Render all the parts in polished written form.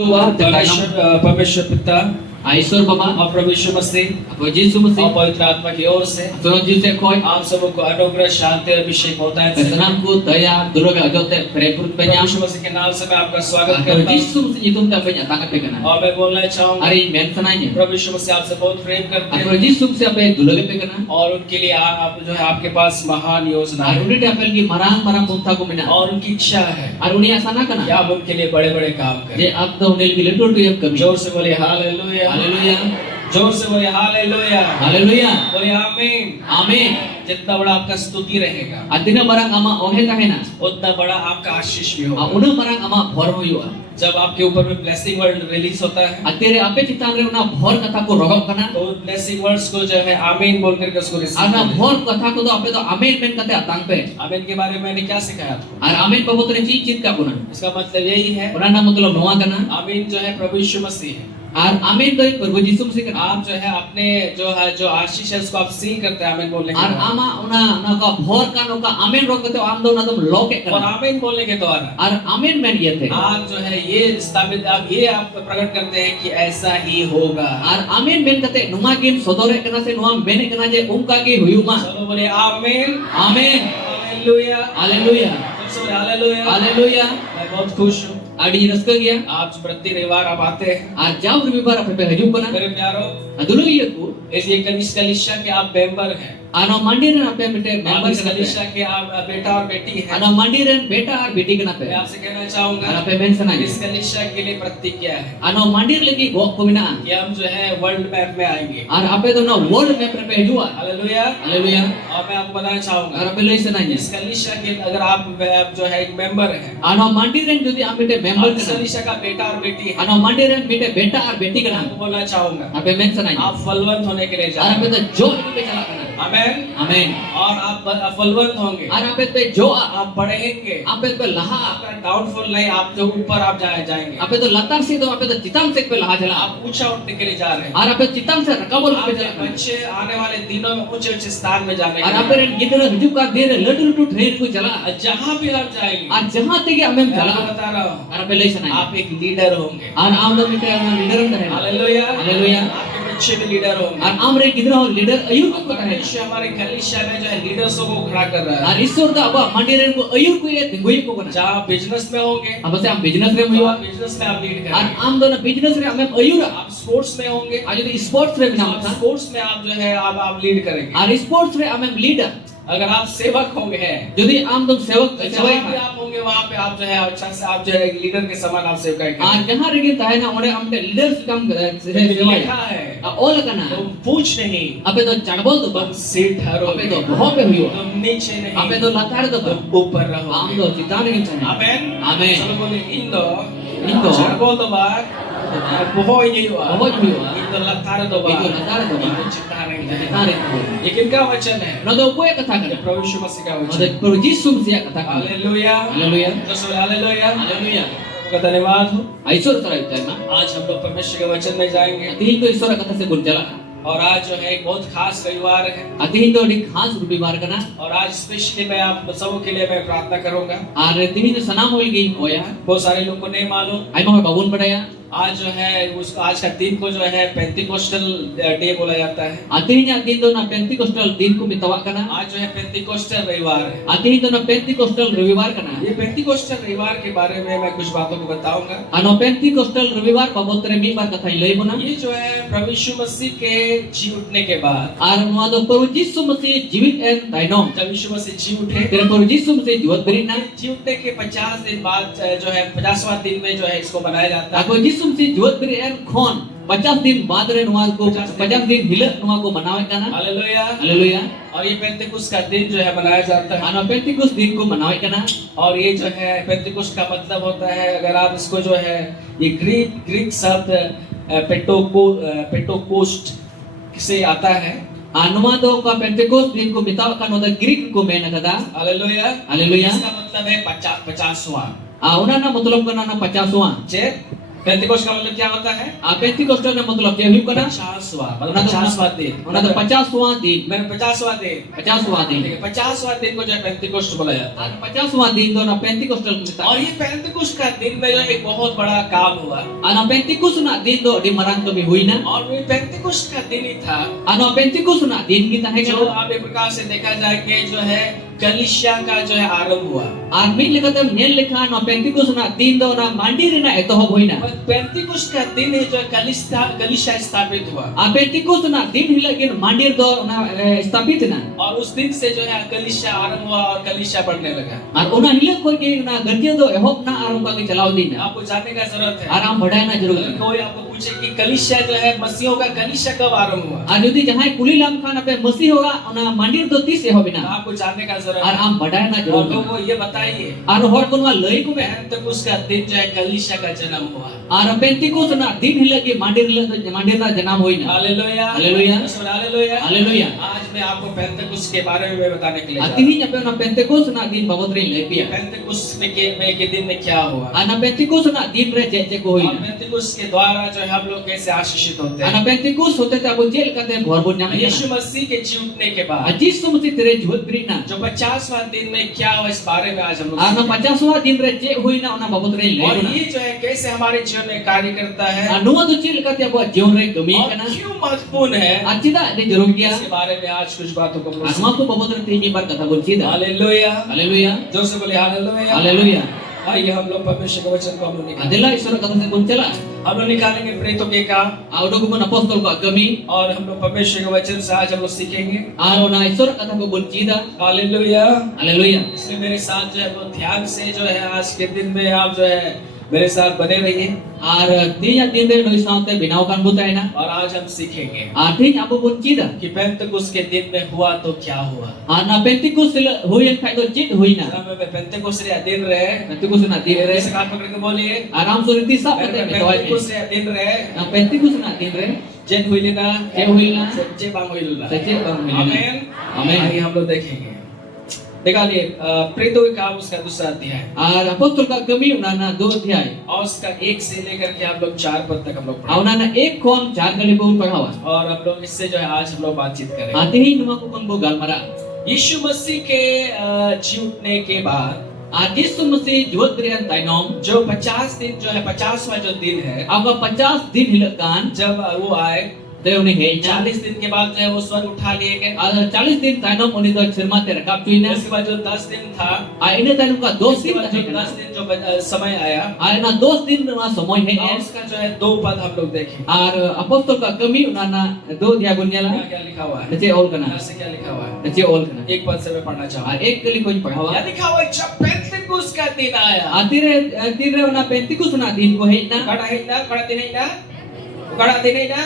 परमेश्वर पिता ईश्वर बाबा और प्रभु यीशु मसीह प्रभु यीशु मसीह और पवित्र आत्मा की ओर से आप सबको अनुग्रह शांति और अभिषेक होता है। Pesenanku daya dulu ke ajote pereput प्रभु penya यीशु मसीह के नाम से मैं आपका स्वागत प्रभु करता हूँ यीशु मसीह itu tak banyak tangan pekana और मैं बोलना चाहूँगा hari mensananya प्रभु यीशु मसीह आपसे बहुत प्रेम करते प्रभु हैं यीशु मसीह apa dulu ke pekana और उनके लिए आप जो है आपके पास महान योजना है Aruni dia apel ki marang punta ko mina और उनकी इच्छा है Aruni asana कि kana आप उनके लिए बड़े बड़े काम करें। je ab to unil ki letu tu yap kami जोर से बोले हालेलुया, Haleluya जोर से बोले हालेलुया, Haleluya बोले आमीन। Amin जितना बड़ा आपका स्तुति रहेगा Adina barang ama ohe kahena उतना बड़ा आपका आशीष भी होगा। Una barang ama bhor hoyua जब आपके ऊपर में ब्लेसिंग वर्ड रिलीज होता है Atere ape chitan re una bhor katha ko rogok kana तो ब्लेसिंग वर्ड्स को जो है आमीन बोल करके उसको रिसीव Ana करें। bhor katha ko to ape to amen men kate atang pe आमीन के बारे में मैंने क्या सिखाया आपको? Ar amen pabotore chit ka kuna इसका मतलब यही है Ona na matlab noa kana आमीन जो है प्रभु यीशु मसीह है। Ar amen doi Prabhu Yishu Masih kana आप जो है अपने जो आशीष है उसको आप सील करते हैं आमीन बोलने के Ar द्वारा। ama una ka bhor kan oka amen rog kate am do na dum loke और kana आमीन बोलने के द्वारा Ar amen men yete आप जो है ये स्थापित आप प्रकट करते हैं कि ऐसा ही होगा। Ar amen men kate numa gim sodore kana se numa men kana je umka ge huyuma चलो बोले आमीन, Amen हालेलुया, Haleluya सबसे बोले हालेलुया। Haleluya मैं बहुत खुश हूँ Adi raska gya आप प्रति रविवार आप आते हैं Ar jauh ribara ape pe haju kana मेरे प्यारो। Adulu yeku इस ये कलिशा के आप मेंबर हैं, Ano mandiren ape mete आप member इस kana कलिशा के आप बेटा और बेटी हैं। Ano mandiren beta ar beti kana pe मैं आपसे कहना चाहूँगा Ar ape men sana इस कलिशा के लिए प्रतिज्ञा है Ano mandir lagi gok ko mina कि हम जो है वर्ल्ड मैप में आएंगे। Ar ape to na world map re pe hajua hallelujah. Haleluya और मैं आपको बताना चाहूँगा Ar ape lei sananya इस कलिशा के अगर आप जो है एक मेंबर हैं, Ano mandiren jodi amete member आप इस kana कलिशा का बेटा और बेटी है, Ano mandiren bete beta ar beti मैं kana आपको बोलना चाहूँगा Ape men sananya आप फलवंत होने के लिए जा Ar रहे ape हैं। to jo pe chala kana amen. Amen और आप फलवंत होंगे, Ar ape pe jo आप बढ़ेंगे, ape pe laha आपका डाउनफॉल नहीं, आप जो ऊपर आप जाएंगे, ape to latar si to ape to chitam se pe laha chala आप ऊंचा उठने के लिए जा रहे हैं। Ar ape chitam se rakabol pe आपके chala kana बच्चे आने वाले दिनों में ऊंचे ऊंचे स्थान में जाने Ar के ape ren gidra hijub ka dire latu latu train ko chala लिए जहाँ भी आप जाएंगे, Ar jaha tege amem मैं आपको chala बता रहा हूँ Ar ape lei sananya आप एक लीडर होंगे। Ar amdo mite leader kan hallelujah. Haleluya आपके बच्चे भी लीडर होंगे। Ar amre gidra leader ayur ko kana परमेश्वर हमारे कलीसिया में जो है लीडर्सों को खड़ा कर रहा है। Ar isor da aba mandiren ko ayur ko ye ngoi ko kana जहाँ आप बिजनेस में होंगे, Apa se am business re तो muyo आप बिजनेस में आप लीड Ar करेंगे। am do na business re amem ayura आप स्पोर्ट्स में होंगे, Ar jodi sports re तो binam आप tha स्पोर्ट्स में आप जो है आप लीड करेंगे। Ar sports re amem leader अगर आप सेवक होंगे हैं, jodi am dom sevak तो sevai जहाँ भी आप होंगे वहाँ पे आप जो है अच्छा से आप जो है लीडर के समान आप सेवकाई Ar करेंगे। jaha re ta hai na ore am leaders kam लेकिन sevai लिखा है Ol kana तुम पूछ नहीं, ape to charbol to तुम seat ape ठहरोगे, to boho pe huyo तुम नीचे ape नहीं, to latar to तुम ऊपर am रहोगे। do chitane ke chane amen. Amen. चलो बोले इंदो Indo. चरबोल तो बार बोहो ये हुआ Boho huyo इंदो लतार तो बार Indo latar to ba इंदो चित्ता नहीं जाए। chitare ko ये किनका वचन है? no do ko kata ये kana प्रभु यीशु मसीह का no वचन। do Prabhu Yishu Masih kata kana hallelujah. Haleluya तो बोले हालेलुया। Haleluya का धन्यवाद हो। Aisor tara itama आज हम लोग परमेश्वर के वचन में जाएंगे Atihin to isora kata se gunjala और आज जो है एक बहुत खास रविवार है Atihin to dik khas rubibar kana और आज स्पेशली मैं आप सबों के लिए मैं प्रार्थना करूंगा। Ar tihin sanam hol gi koya बहुत सारे लोग को नहीं मालूम ai ma babun badaya आज जो है उसको आज का दिन को जो है पेंटिकोस्टल डे बोला जाता है। Atihin nya din do na Pentecostal din ko mitawag kana आज जो है पेंटिकोस्टल रविवार है। Atihin to na Pentecostal रविवार kana ये पेंटिकोस्टल रविवार के बारे में मैं कुछ बातों को बताऊंगा। Ano Pentecostal रविवार babot re mi bar katha ilai bona ये जो है प्रभु यीशु मसीह के जी उठने के बाद, Ar noa do Prabhu Yishu Masih jivit en dainom जब यीशु मसीह जी उठे, Tere Prabhu Yishu Masih jiwat beri na जी उठने के 50 दिन बाद जो है 50वां दिन में जो है इसको मनाया जाता है। Ako Yishu Masih jiwat beri en khon 50 din baad re noa ko 50 din hila noa ko manawe kana hallelujah. Haleluya और ये पेंटिकोस्ट का दिन जो है मनाया जाता है। Ano Pentecost din ko manawe kana और ये जो है पेंटिकोस्ट का मतलब होता है, अगर आप इसको जो है ये ग्रीक शब्द पेंटिकोस्ट से आता है। Anuma do ka Pentecost din ko mitawag kano da Greek ko mena kada hallelujah. Haleluya इसका मतलब है 50वां। Una na matlab kana na 50वां जे पेंतिकोस्ट का मतलब क्या होता है? पेंटिकोस्टल ना मतलब क्या हुई कना 50वां, मतलब 50वां दिन। उना तो 50वां दिन मैं 50वां दिन, 50वां दिन 50वां दिन को जो है पेंतिकोस्ट बोला जाता है। और 50वां दिन तो ना पेंटिकोस्टल मिलता और ये पेंतिकोस्ट का दिन में जो एक बहुत बड़ा काम हुआ, ana pentikos na din do di marang kami huई ना और वो पेंतिकोस्ट का दिन ही था ana pentikos na din kita है जो आप एक प्रकार से देखा जाए कि जो है कलीसिया का जो है आरंभ हुआ। आदमी लेकते नेल लेखा ना पेंटिकोस ना दिन दो ना मंदिर ना एतोहब हुई ना पेंतिकोस्ट का दिन है जो कलीसिया स्थापित हुआ, आ पेंटिकोस ना दिन हिलगिन मंदिर दो ना स्थापित ना और उस दिन से जो है कलीसिया आरंभ हुआ और कलीसिया बढ़ने लगा। और उना हिलक कोई के ना गतियो दो एहोब ना आरंभ के चलाओ दिन ना आपको जानने का जरूरत है। आराम बढ़ाया ना जरूर अगर कोई आपको पूछे कि कलीसिया जो है मसीहों का कलीसिया कब आरंभ हुआ, और यदि जहां कुली लाम खान पे मसीह होगा ना मंदिर तो 30 एहोब तो ना आपको जानने का जरूरत और है। आम बढ़ाया ना और जरूर लोगों को ये बताइए और हर कोन वा लई को में पेंतिकोस्ट का दिन जो है कलीसिया का जन्म हुआ। और पेंटिकोस ना दिन हिलगी मंदिर ना जन्म हुई ना हालेलुया, हालेलुया, हालेलुया, हालेलुया आज मैं आपको पेंतिकोस्ट के बारे में बताने के लिए जा रहा अतिही nya pe na pentikos na din babot rin हूं। lepia पेंतिकोस्ट के दिन में क्या हुआ, ana pentikos na din re che ko और hoina पेंतिकोस्ट के द्वारा जो है हम लोग कैसे आशीषित होते ana हैं। pentikos hote ta bo jel kate bhorbon nyam यीशु मसीह के जी उठने के बाद ajis sumti tere jhut brina जो 50वां दिन में क्या हुआ, इस बारे में आज हम लोग ana सीखेंगे। 50wa din re che hoina ona babot rin और le ये जो है कैसे हमारे जीवन में कार्य करता है anu to jel kate bo jeon re gami और kana क्यों महत्वपूर्ण है, achida de jarur kiya इसके बारे में आज कुछ बातों को हम लोग asma ko babot rin tini bar kata bol sida hallelujah, haleluya जोर से बोले हालेलुया। haleluya आइए हम लोग परमेश्वर के वचन को हम लोग निकालेंगे। adela isora kata se kun chala हम लोग निकालेंगे प्रेरितों के काम, audo ko na apostol ko agami और हम लोग परमेश्वर के वचन से आज हम लोग सीखेंगे। aro na isora kata ko bol sida hallelujah. haleluya इसलिए मेरे साथ जो है वो ध्यान से जो है आज के दिन में आप जो है मेरे साथ बने रहिए और tiya din de noi saute binaw kan butai na और आज हम सीखेंगे artinya abu pun cida कि पेंतिकोस्त के दिन में हुआ तो क्या हुआ। ana pentikos huyen khai to chit huina हमें पेंतिकोस्त रे दिन रहे, pentikos na din re ऐसे हाथ पकड़ के बोलिए aram soriti sa pate me toy पेंतिकोस्त रे दिन रहे, na pentikos na din re जेन हुई ना, che huina सच्चे बांग हुई ना। sache bang huina आमीन, आमीन। आइए हम लोग देखेंगे। निकालिए प्रेरितों के काम उसका दूसरा अध्याय और apostol ka kami unana do adhyay और उसका 1 से लेकर के आप लोग 4 पद तक हम लोग पढ़ेंगे। aunana ek kon char kali bo paghawa और हम लोग इससे जो है आज हम लोग बातचीत करेंगे। atihi numa ko kon bo galmara यीशु मसीह के जी उठने के बाद Yesus Mesih jual berian tainom जो 50 दिन जो है 50वां जो दिन है, aga 50 din hilakan जब वो आए te uni heina 40 दिन के बाद जो है वो स्वर्ग उठा लिए गए। ada 40 din tainom uni do sirma te rakap tuina उसके बाद जो 10 दिन था, a ine tainom ka 2 उसके din बाद जो 10 दिन जो समय आया, a na 2 din na samoy और heina उसका जो है 2 पद हम लोग देखें। ar apostol ka kami unana do dia gunyala क्या क्या लिखा हुआ है, te ol kana यहाँ से क्या लिखा हुआ है, te ol kana एक पद से मैं पढ़ना ar चाहूँगा। ek kali ko paghawa यहाँ लिखा हुआ है जब पेंतिकोस्त का दिन आया, atire una pentikos na din ko heina कड़ा दिन है ना,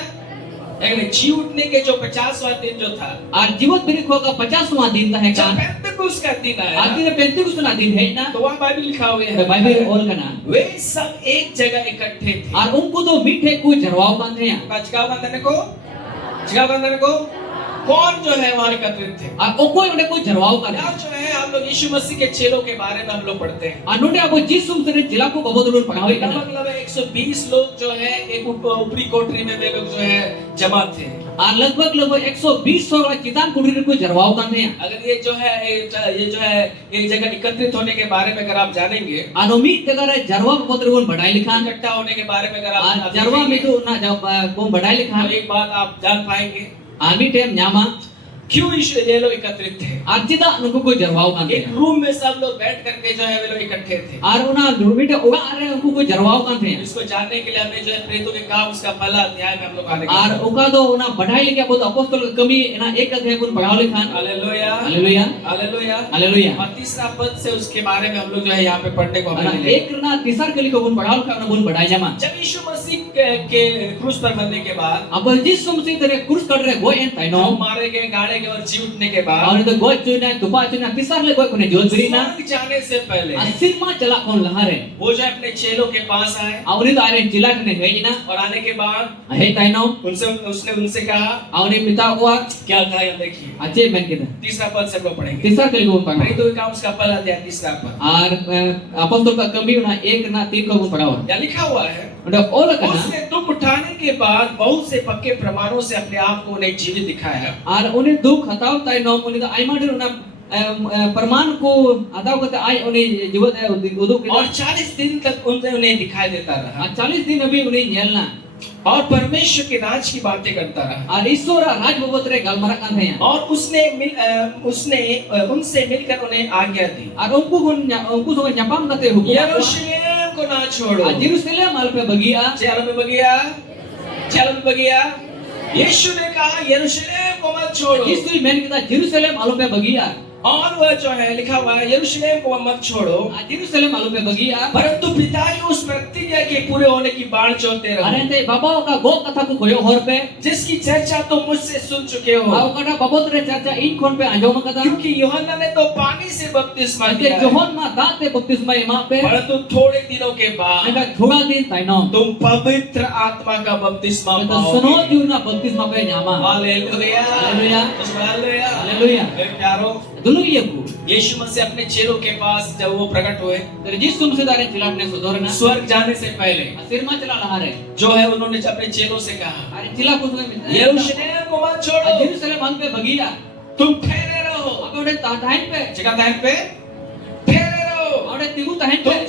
लेकिन जी उठने के जो 50वां दिन जो था, ar jiwat beri ko ka 50wa din ta जब hekan पेंतिकोस्त का दिन आया, atire pentikos na din heina तो वहाँ बाइबल लिखा हुआ है, bible ol kana वे सब एक जगह इकट्ठे थे। और उनको तो मीठे कोई जरवाव बांधे हैं चिकागो बंधन को कौन जो है वहाँ एकत्रित थे। और ओ कोई उन्हें कोई जरवाव कर यहाँ जो है हम लोग यीशु मसीह के चेलों के बारे में हम लोग पढ़ते हैं। अनुने अब जिस सुमसरे जिला को बहुत लोग पढ़ावे करना मतलब 120 लोग जो है एक ऊपरी कोठरी में वे लोग जो है जमा थे। और लगभग 120 सौ किताब कुड़ी को जरवाव करते हैं अगर ये जो है एक जगह एकत्रित होने के बारे में अगर आप जानेंगे, अनुमी जगह जरवा बहुत लोग बढ़ाई लिखान इकट्ठा होने के बारे में अगर आप जरवा में तो ना जब को बढ़ाई लिखान तो एक बात आप जान पाएंगे, आमी टाइम न्यामा क्यों ये लोग एकत्रित थे। अर्जिता उनको कोई जरवाव करते एक हैं रूम में सब लोग बैठ करके जो है वे लोग इकट्ठे थे। और उना दुर्मिट उड़ा रहे उनको कोई जरवाव करते हैं इसको जानने के लिए हमें जो है प्रेरितों के काम उसका पहला अध्याय में हम लोग आने और उका तो उना बढ़ाई लिखा बहुत अपोस्तल का कमी ना एक अध्याय को पढ़ाव लिखान हालेलुया, हालेलुया हालेलुया, हालेलुया और तीसरा पद से उसके बारे में हम लोग जो है यहाँ पे पढ़ने को हमें एक मिलेगा। ना तीसर के लिए को पढ़ाव लिखा ना बोल बढ़ाई जमा जब यीशु मसीह के क्रूस पर मरने के बाद, Apa Yesus mesti tere kurus kadre goi en वो taino. मारे गए, गाड़े गए और जी उठने के बाद, Awak itu goi cuina tupa cuina pisar le goi kune jod beri na. स्वर्ग जाने से पहले Asin ma chala kon lahare. वो जो अपने चेलों के पास आए, Awak itu are cila kune hei na. और आने के बाद Hei taino. उसने उनसे कहा, Awak ni minta kuat. क्या कहा ये देखिए, Aje men kita. तीसरा पद से हम लोग पढ़ेंगे। Pisar kali goi pang. नहीं तो काम उसका पद अध्याय तीसरा पद, Ar apostol ka kami na 1 na 3 ko padawan. या लिखा हुआ है, Udah olah kana. उसने दुख उठाने के बाद बहुत से पक्के प्रमाणों से अपने आप को उन्हें जीवित दिखाया। Ar une duk hataw taino uni da aima dir una Parman को हताव करते आई उन्हें जीवित है उदुक और 40 दिन तक उन्हें दिखाई देता रहा 40 दिन अभी उन्हें झेलना और परमेश्वर के राज की बातें करता रहा और ईश्वर राज बाबत रे गलमरा कान है और उसने उनसे मिलकर उन्हें आज्ञा दी और उनको सो न्यापम करते हुकुम यरूशलेम को ना छोड़ो। जेरूशलेम माल पे बगिया चलो पे बगिया यीशु ने कहा यरूशलेम को मत छोड़ो। यीशु मैंने कहा जेरूशलेम माल पे बगिया और वह जो है लिखा हुआ है यरूशलेम को मत छोड़ो, जेरूशलेम माल पे बगिया परंतु पिता की उस प्रतिज्ञा के पूरे होने की बाढ़ जोते रहो। अरे ते बाबा का गो कथा को कोयो होर पे जिसकी चर्चा तुम मुझसे सुन चुके हो। आओ कटा बाबत रे चर्चा इन कोन पे अंजोम कथा क्योंकि यूहन्ना ने तो पानी से बपतिस्मा ते दिया, जोहन मा दाते बपतिस्मा इमा पे परंतु थोड़े दिनों के बाद अगर थोड़ा दिन ताइनो तुम पवित्र आत्मा का बपतिस्मा तो सुनो पाओगे। जीवना बपतिस्मा पे Nyama hallelujah hallelujah hallelujah hallelujah मेरे प्यारों, दुनु ये को यीशु मसीह अपने चेलों के पास जब वो प्रकट हुए, तर जिस तुमसे दारे चिलाटने सुधरना स्वर्ग जाने से पहले सिरमा चला रहा रे जो है उन्होंने अपने चेलों से कहा अरे चिला कुछ में यरूशलेम को मत छोड़ो, जेरूशलेम मन पे बगिया तुम ठहरे रहो। अब ओडे ताइन पे जगह टाइम पे ठहरे रहो। ओडे तिगु ताइन तुम पे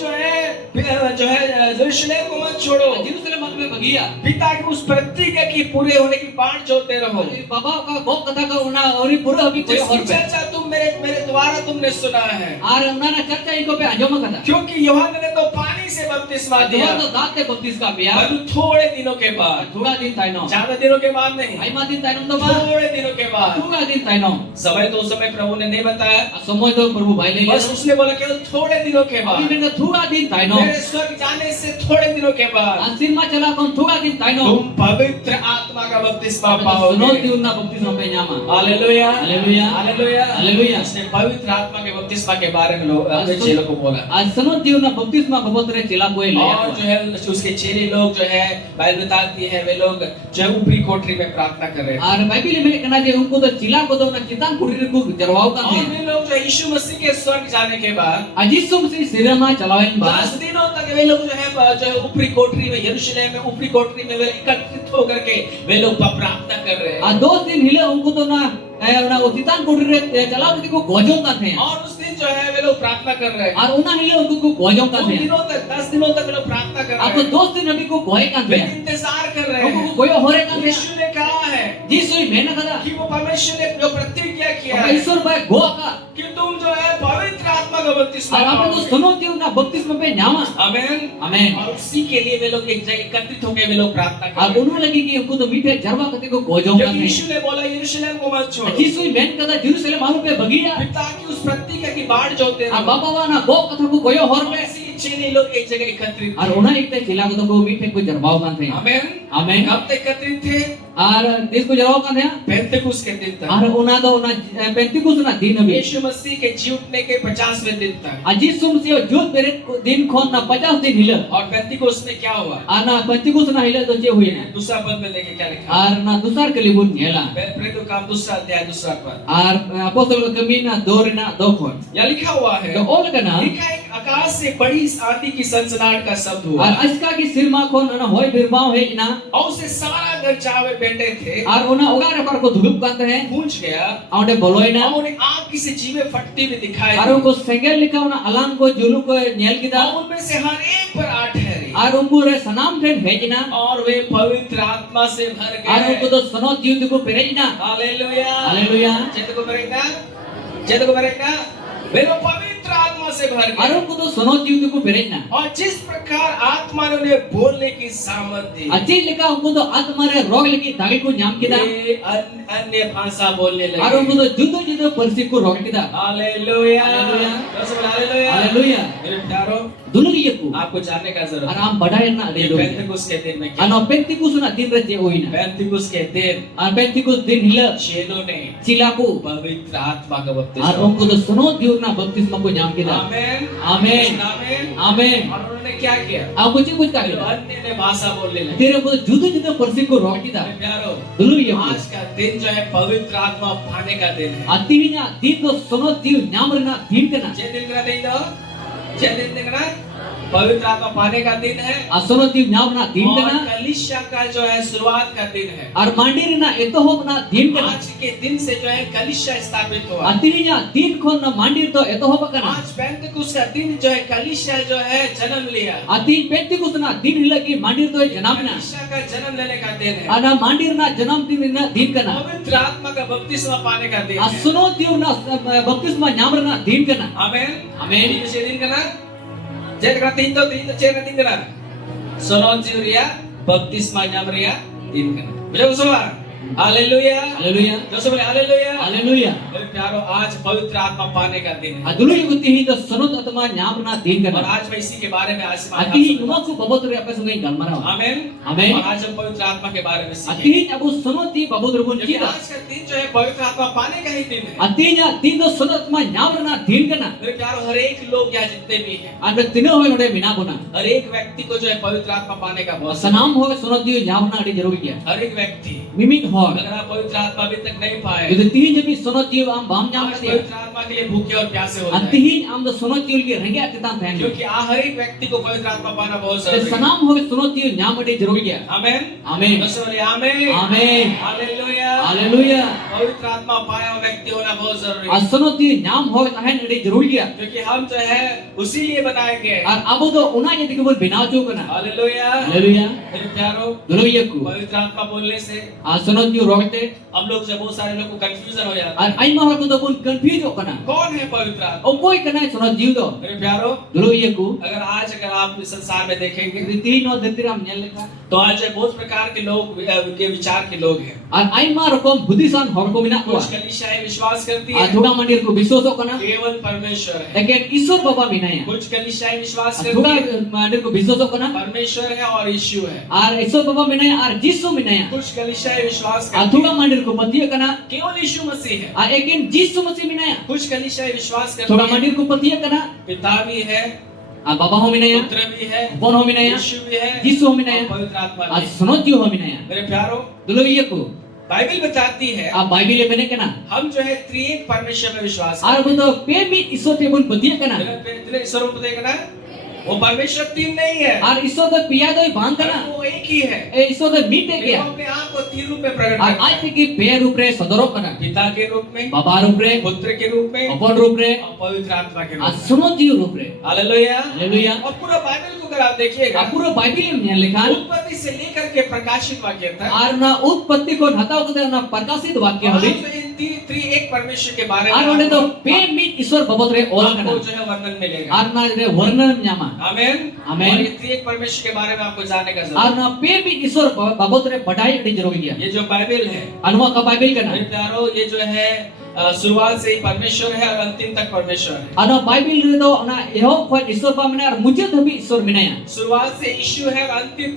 जो है यरूशलेम को मत छोड़ो, जेरूशलेम मन पे बगिया पिता की उस प्रतिज्ञा की पूरे होने की बाढ़ जोते रहो। बाबा का गो कथा का उना और पूरा अभी कोई और जिसकी पे चर्चा तुम मेरे द्वारा तुमने सुना है, आर उना चर्चा इनको पे अंजोम कथा क्योंकि यूहन्ना ने तो पानी से बपतिस्मा दिया, तो दाते बत्तीस का पिया परंतु थोड़े दिनों के बाद, थोड़ा दिन ताइनो ज्यादा दिनों के बाद नहीं, आई मा दिन ताइनो तो बा थोड़े दिनों के बाद, थोड़ा दिन ताइनो समय तो उस समय प्रभु ने नहीं बताया, समय तो प्रभु भाई ले बस उसने बोला केवल थोड़े दिनों के अभी बाद, मैंने थोड़ा दिन ताइनो मेरे स्वर्ग जाने से थोड़े दिनों के बाद सिरमा चला कौन थोड़ा दिन ताइनो तुम पवित्र आत्मा का बपतिस्मा सुनो पाओगे। दिउना बपतिस्मा पे Nyama hallelujah hallelujah hallelujah hallelujah उसने पवित्र आत्मा के बपतिस्मा के बारे में लोग अपने चेलों को बोला आज सुनो दिउना बपतिस्मा बाबत रे चिला कोई ले और जो है उसके चेले लोग जो है बाइबल बताती है वे लोग जो है ऊपरी कोठरी में प्रार्थना कर रहे हैं और बाइबल में कहना जे उनको तो चिला को तो ना चितान कुटीर को जरवाओ का और है वे लोग जो यीशु मसीह के स्वर्ग जाने के बाद अजीज सुम से सिरमा चलावेन 10 बाद दिनों तक वे लोग जो है ऊपरी कोठरी में यरूशलेम में ऊपरी कोठरी में वे एकत्रित होकर के वे लोग प्रार्थना कर रहे हैं। आ 2 दिन हिले उनको तो ना ना चितान कुटीर रे चलाओ को गोजों का थे और उस दिन जो है वे लोग प्रार्थना कर रहे हैं। और उना हिले उनको गोजों का उन थे दिनों तक 10 दिनों तक वे लोग प्रार्थना कर रहे आपको हैं। 2 दिन अभी को गोए का वे थे इंतजार कर रहे उनको हैं। गोयो होरे का थे यीशु ने कहा है जिस हुई मेहनत करा कि वो परमेश्वर ने जो प्रतिज्ञा किया अब है ईश्वर भाई गो का कि तुम जो है पवित्र आत्मा का बपतिस्मा और आपने तो पाओगे। सुनो दिउना बपतिस्मा पे न्यामा आमीन आमीन और उसी के लिए वे लोग एक जगह एकत्रित होकर वे लोग प्रार्थना कर और रहे हैं। उन्हें लगी कि उनको तो मीठे जरवा कते को गोजों का जब थे यीशु ने बोला यरूशलेम को मत छोड़ो, जिस हुई मेहनत करा जेरूशलेम मालूम पे बगिया पिता की उस प्रतिज्ञा की बाढ़ जोते आ रहो। बाबा वाना गो कथा को गोयो होर पे ऐसे ही चेले लोग एक जगह एकत्रित और उन्हें एक चिला को तो मीठे को जरवाओ का थे आमीन आमीन कब तक एकत्रित थे? और देश को जरवाओ का थे पेंतेकुस्त के दिन तक, और उना तो उना पेंतिकुस ना दिन अभी यीशु मसीह के जी उठने के 50वें दिन तक। अजीज सुम से जो तेरे दिन खोन ना 50 दिन हिले और पेंतिकुस्त में क्या हुआ? और ना पेंतिकुस ना हिले तो जे हुई ना दूसरा पद में देखिए क्या लिखा है। और ना दूसर के लिए बुन नेला प्रेरितों का काम दूसरा अध्याय दूसरा पद और अपोस्तल का कमी ना दो रे ना दो खोन या लिखा हुआ है, तो ओल का ना लिखा एक आकाश से बड़ी आंधी की सनसनाहट का शब्द हुआ और अजका की सिर मा खोन ना होय बिरबाव है ना और उसे सारा घर जहाँ वे बैठे थे और उना उगारे पर को धुलुप कांत है गूंज गया औंडे बोलोय ना और उन्हें आग की से जीवे फटती हुई दिखाई और दी। उनको सेंगल लिखा ना अलाम को जुलू को नेल की दा और उनमें से हर एक पर आ ठहरी और उनको रे सनाम थे भेजना और वे पवित्र आत्मा से भर और उनको गए। तो सनो जीव को पेरेजना हालेलुया हालेलुया चेत को भरेगा, चेत को भरेगा, वे लोग पवित्र आत्मा से भर और गए। उनको तो सनो जीव को पेरेजना और जिस प्रकार आत्मा ने उन्हें बोलने की सामर्थ दी, अच्छी लिखा उनको तो आत्मा रे रोग लगी दागी को नाम की दा वे अन्य भाषा बोलने और उनको लगे। तो जुदो जुदो परसी को रोग की दा हालेलुया हालेलुया। हालेलुया हालेलुया मेरे प्यारों dulu iyaku आपको जानने का जरूरत है aram badai na ये de do पेंतिकुस्त के दिन में क्या ano Pentecost na din re je oina पेंतिकुस्त के दिन Pentecost din hila चेलों ने silaku पवित्र आत्मा का ar बपतिस्मा ongko do sono diur na baptisma ko nyam kida amen Amen. Amen amen और उन्होंने क्या किया aku kuch ka जो kida अन्य ने भाषा बोलने लगे tere ko judo judo persi ko rock kida मेरे प्यारो dulu iyaku आज का दिन जो है पवित्र आत्मा पाने का दिन है atinya din do sono diur nyam re na din kana जे दिन का दिन दो जे दिन का पवित्र आत्मा पाने का दिन है sono diur nyam na din और kana कलीसिया का जो है शुरुआत का दिन है ar mandiri na etohok na din kana आज के दिन से जो है कलीसिया स्थापित हुआ atinya din khon na mandir to etohok kana आज पेंतिकुस्त का दिन जो है कलीसिया जो है जन्म लिया atin Pentecost na din hila ki mandir to janam na कलीसिया का जन्म लेने का दिन है ana mandir na janam din na din kana पवित्र आत्मा का बपतिस्मा पाने का दिन है sono diur na baptisma nyam re na din kana amen Amen. Ini bisa din kana jadi kana tin to cera din kana sonon jiuria baptisma nyamria din kana bila semua hallelujah haleluya जो सब hallelujah haleluya मेरे प्यारो आज पवित्र आत्मा पाने का दिन है adulu yuti hi do sono atma nyam na din और kana आज मैं इसी के बारे में आज ati numa ko babot re apa sungai galmara आमेन Amen. और आज हम पवित्र आत्मा के बारे में सीखेंगे ati abu sono ti babot re bun क्योंकि kita आज का दिन जो है पवित्र आत्मा पाने का ही दिन है atinya din do sono atma nyam re na din kana मेरे प्यारो हर एक लोग यहाँ जितने भी हैं anda tino hoy ode bina bona हर एक व्यक्ति को जो है पवित्र आत्मा पाने का बहुत sanam hoy sono diur nyam na adi jaruri kya हर एक व्यक्ति mimit hoy अगर आप पवित्र आत्मा अभी तक नहीं पाए itu tihin jabi sono diur am bam nyam आज ka dia पवित्र आत्मा के लिए भूखे और प्यासे हो जाए atihin am do sono diur ki renge atitam thain क्योंकि हर एक व्यक्ति को पवित्र आत्मा पाना बहुत te जरूरी है sanam hoy sono diur nyam adi jaruri kya आमेन amen बस बोलिए आमेन amen हालेलुया haleluya पवित्र आत्मा पाया हुआ व्यक्ति होना बहुत जरूरी है sono diur nyam hoy tahen adi jaruri kya क्योंकि हम जो है उसी लिए बनाए गए हैं ar abu do una jadi ko binaw chu kana hallelujah haleluya मेरे प्यारो dulu yaku पवित्र आत्मा बोलने से sono diur rote हम लोग से बहुत सारे लोग को कंफ्यूजन हो जाता ar ai ma ko do bun confuse ho kana है कौन है पवित्र आत्मा o koi kana sono diur do मेरे प्यारो dulu yaku अगर आप इस संसार में देखेंगे ritiri no dentiram nyel leka तो आज बहुत प्रकार के लोग के विचार के लोग हैं ar ai ma rokom budisan hor ko mina ko कुछ कलीसियाएं विश्वास करती है thuga mandir ko biswas ho kana केवल परमेश्वर है again ishwar baba minaya कुछ कलीसियाएं विश्वास करती thuga है mandir ko biswas ho kana परमेश्वर है और यीशु है ar ishwar baba minaya ar jisu minaya कुछ कलीसियाएं विश्वास ar करती thuga है mandir ko patiya kana केवल यीशु मसीह है ar again jisu masi minaya कुछ कलीसियाएं विश्वास thuga करती है mandir ko patiya kana पिता भी है ar baba ho minaya पुत्र भी है bon ho minaya यीशु भी है jisu ho और minaya पवित्र आत्मा ar भी है। sono diur ho minaya मेरे प्यारो dulu yaku बाइबल बताती है ar bible e mene kana हम जो है त्रिएक परमेश्वर में विश्वास ar करते bodo pe mi ishwar te bun patiya kana हैं स्वरूप देखना वो परमेश्वर तीन नहीं है ar ishwar do piya do bang kana वो एक ही है e ishwar do mite लेकिन kya वो अपने आप को तीन रूप में प्रकट ar करता ai है te ki pe rup re sodoro kana पिता के रूप में baba rup re पुत्र के रूप में upon rup re और पवित्र आत्मा के ar रूप में sono diur rup re hallelujah haleluya और पूरा बाइबल को अगर आप देखिएगा apuro bible e nyel lekhan उत्पत्ति से लेकर के प्रकाशित वाक्य तक ar na utpatti ko hataw kate na parkasit wakya वहाँ holi जो इन त्रिएक परमेश्वर के बारे ar में ode to आपको pe mi ishwar babot re ola kana आपको जो है वर्णन मिलेगा ar na re warnan nyama आमेन आमेन। और ये त्रिएक परमेश्वर के बारे में आपको जानने का ar जरूरत na pe mi ishwar babot re badai adi jaruri है kya ये जो बाइबल है anwa ka bible kana मेरे प्यारो ये जो है शुरुआत से ही परमेश्वर है और अंतिम तक परमेश्वर है ana bible re do na eho ko ishwar pa mane ar mujhe dhabi ishwar minaya शुरुआत से यीशु है और अंतिम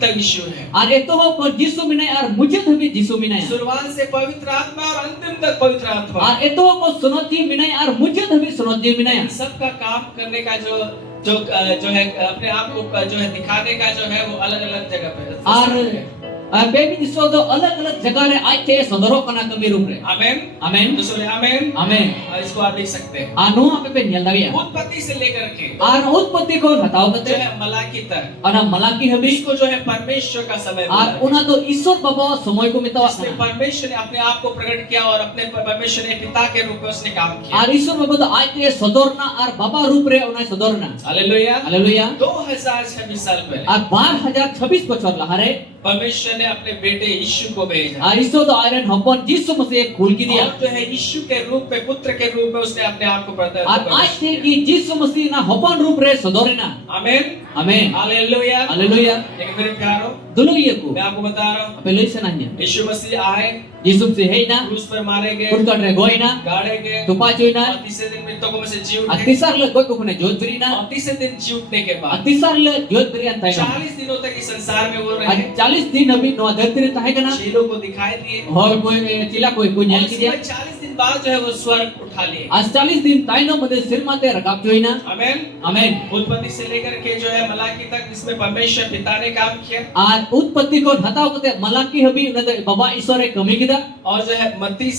तक यीशु है ar etoho ko jisu minaya ar mujhe dhabi jisu minaya शुरुआत से पवित्र आत्मा और अंतिम तक पवित्र आत्मा ar etoho ko sonoti minaya ar mujhe dhabi sonoti minaya इन सबका काम करने का जो है अपने आप को जो है दिखाने का जो है वो अलग अलग जगह पे ar baby ishwar do alag alag jagah re ai te sodoro kana kami rup re amen amen तो सुनिए आमेन amen इसको आप लिख सकते हैं anu ape pe nyal dawiya उत्पत्ति से लेकर के ar utpatti ko hataw जो kate है मलाकी तक ana malaki habi इसको जो है परमेश्वर का समय ar बोला una do ishwar baba samoy ko mitawa जिसमें परमेश्वर ने अपने आप को प्रकट किया और अपने परमेश्वर ने पिता के रूप में उसने काम किया ar ishwar baba do ai te sodorna ar baba rup re ona sodorna hallelujah haleluya 2026 साल पहले ar 2026 bachor lahare परमेश्वर ने अपने बेटे यीशु को भेजा ar ishwar do iron hopon jisu mase khul ki diya और जो है यीशु के रूप में पुत्र के रूप में उसने अपने आप को ar ai te ki jisu mase na hopon rup re sodorena आमेन Amen. Hallelujah Haleluya. लेकिन मेरे प्यारो Dulu iya ku. मैं आपको बता रहा हूँ Apa lu sananya? यीशु मसीह आए Yesus si hey na. क्रूस पर मारे गए Kurkan regoi na. गाड़े गए Tupa cuy और na. तीसरे दिन मृतकों में से जी उठे Atisar le goi ku kune jod beri na. और तीसरे दिन जी उठने के बाद Atisar le jod beri antai na. 40 दिनों तक इस संसार में वो रहे 40 दिन अभी नो धरती ताहे kana. चेलों को दिखाई दिए और कोई चिला कोई और nyel उसके ki dia. बाद 40 दिन बाद जो है वो स्वर्ग उठा लिए आज 40 दिन ताइनो मध्ये सिर माथे रकाब जोई ना. आमेन Amen. उत्पत्ति से लेकर के जो है मलाकी तक जिसमें परमेश्वर पिता ने काम किया आज उत्पत्ति को हटाओ कते मलाकी हबी नते बाबा ईश्वरे कमी किदा. और जो है मत्ती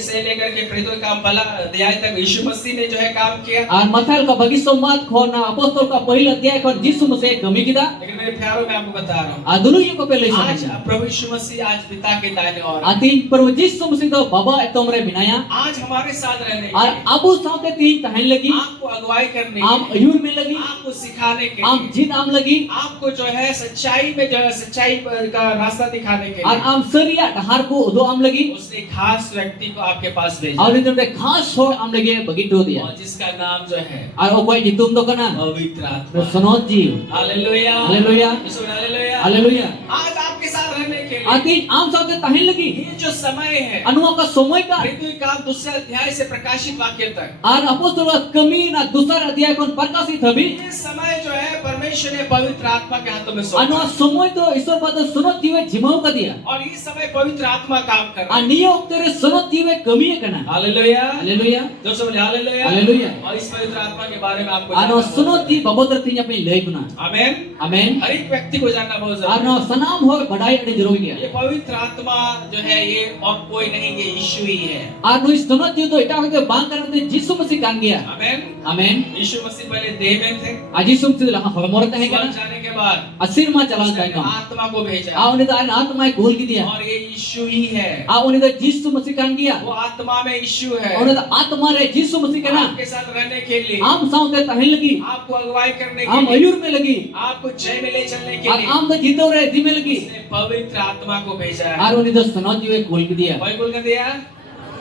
से लेकर के प्रेरितों का पहला अध्याय तक यीशु मसीह ने जो है काम किया और मथाइल का बगी सोमवार को ना अपोस्तल का पहला अध्याय को यीशु मसीह कमी किदा. लेकिन मेरे प्यारों में आपको बता रहा हूँ आ दुनु ये को पहले आज समझा. प्रभु यीशु मसीह आज पिता के दाहिने और आतीन पर यीशु मसीह तो बाबा तोमरे बिनाया. आज हमारे साथ रहने और अबु साउते तीन तहन लगी. आपको अगुवाई करने आम अयूर में लगी. आपको सिखाने के आम लिए जिन आम लगी. आपको जो है सच्चाई में जो है सच्चाई का रास्ता दिखाने के और लिए आम सरिया ढहार को दो आम लगी. उसने खास व्यक्ति को आपके पास भेजा और इधर खास हो आम लगे बगी टो दिया. और जिसका नाम जो है और ओ कोई जितुम तो कना. पवित्र आत्मा सनोत जीव. Hallelujah hallelujah. यीशु हालेलुया हालेलुया. आज आपके साथ रहने के लिए आतीन आम साउते तहन लगी. ये जो समय है अनुआ का समय का. प्रेरितों का दूसरे अध्याय से प्रकाशित वाक्य तक और अपोस्तल का कमी ना दूसरा अध्याय को प्रकाशित हबी. ये समय जो है परमेश्वर ने पवित्र आत्मा के हाथों में सौंपा अनुआ समय तो ईश्वर पाद सनोत जीवे जिमाव का दिया. और ये समय पवित्र आत्मा काम कर रहा है अनियो तेरे सनोत जीवे कमी है कना. Hallelujah hallelujah. जो सब हालेलुया हालेलुया. और इस पवित्र आत्मा के बारे में आपको Ano जानना बहुत sunod di baboter tinya pe lay guna. आमेन Amen. हर एक व्यक्ति को जानना बहुत जरूरी Ano sanam ho badai ade jero है ये dia. पवित्र आत्मा जो है ये और कोई नहीं ये यीशु ही है Ano is sunod di to ita hote bang karan te Jisu Masih kan dia. Amen Amen. यीशु मसीह पहले देह में थे Aji sum se lah hormor ta hai स्वर्ग kana. जाने के बाद Asir ma chalan उसने kai no. आत्मा को भेजा A oni da atma ai gol ki dia. और ये यीशु ही है A oni da Jisu Masih kan dia. वो आत्मा में यीशु है Oni da atma re Jisu Masih kana. आपके साथ रहने के लिए Am saute tahin lagi. आपको अगुवाई करने Am के लिए ayur में लगी. आपको जय में ले चलने के Ar लिए am da jito re di में लगी. उसने पवित्र आत्मा को भेजा है Ar oni da sunod di we gol ki dia. कोई कुल कर दिया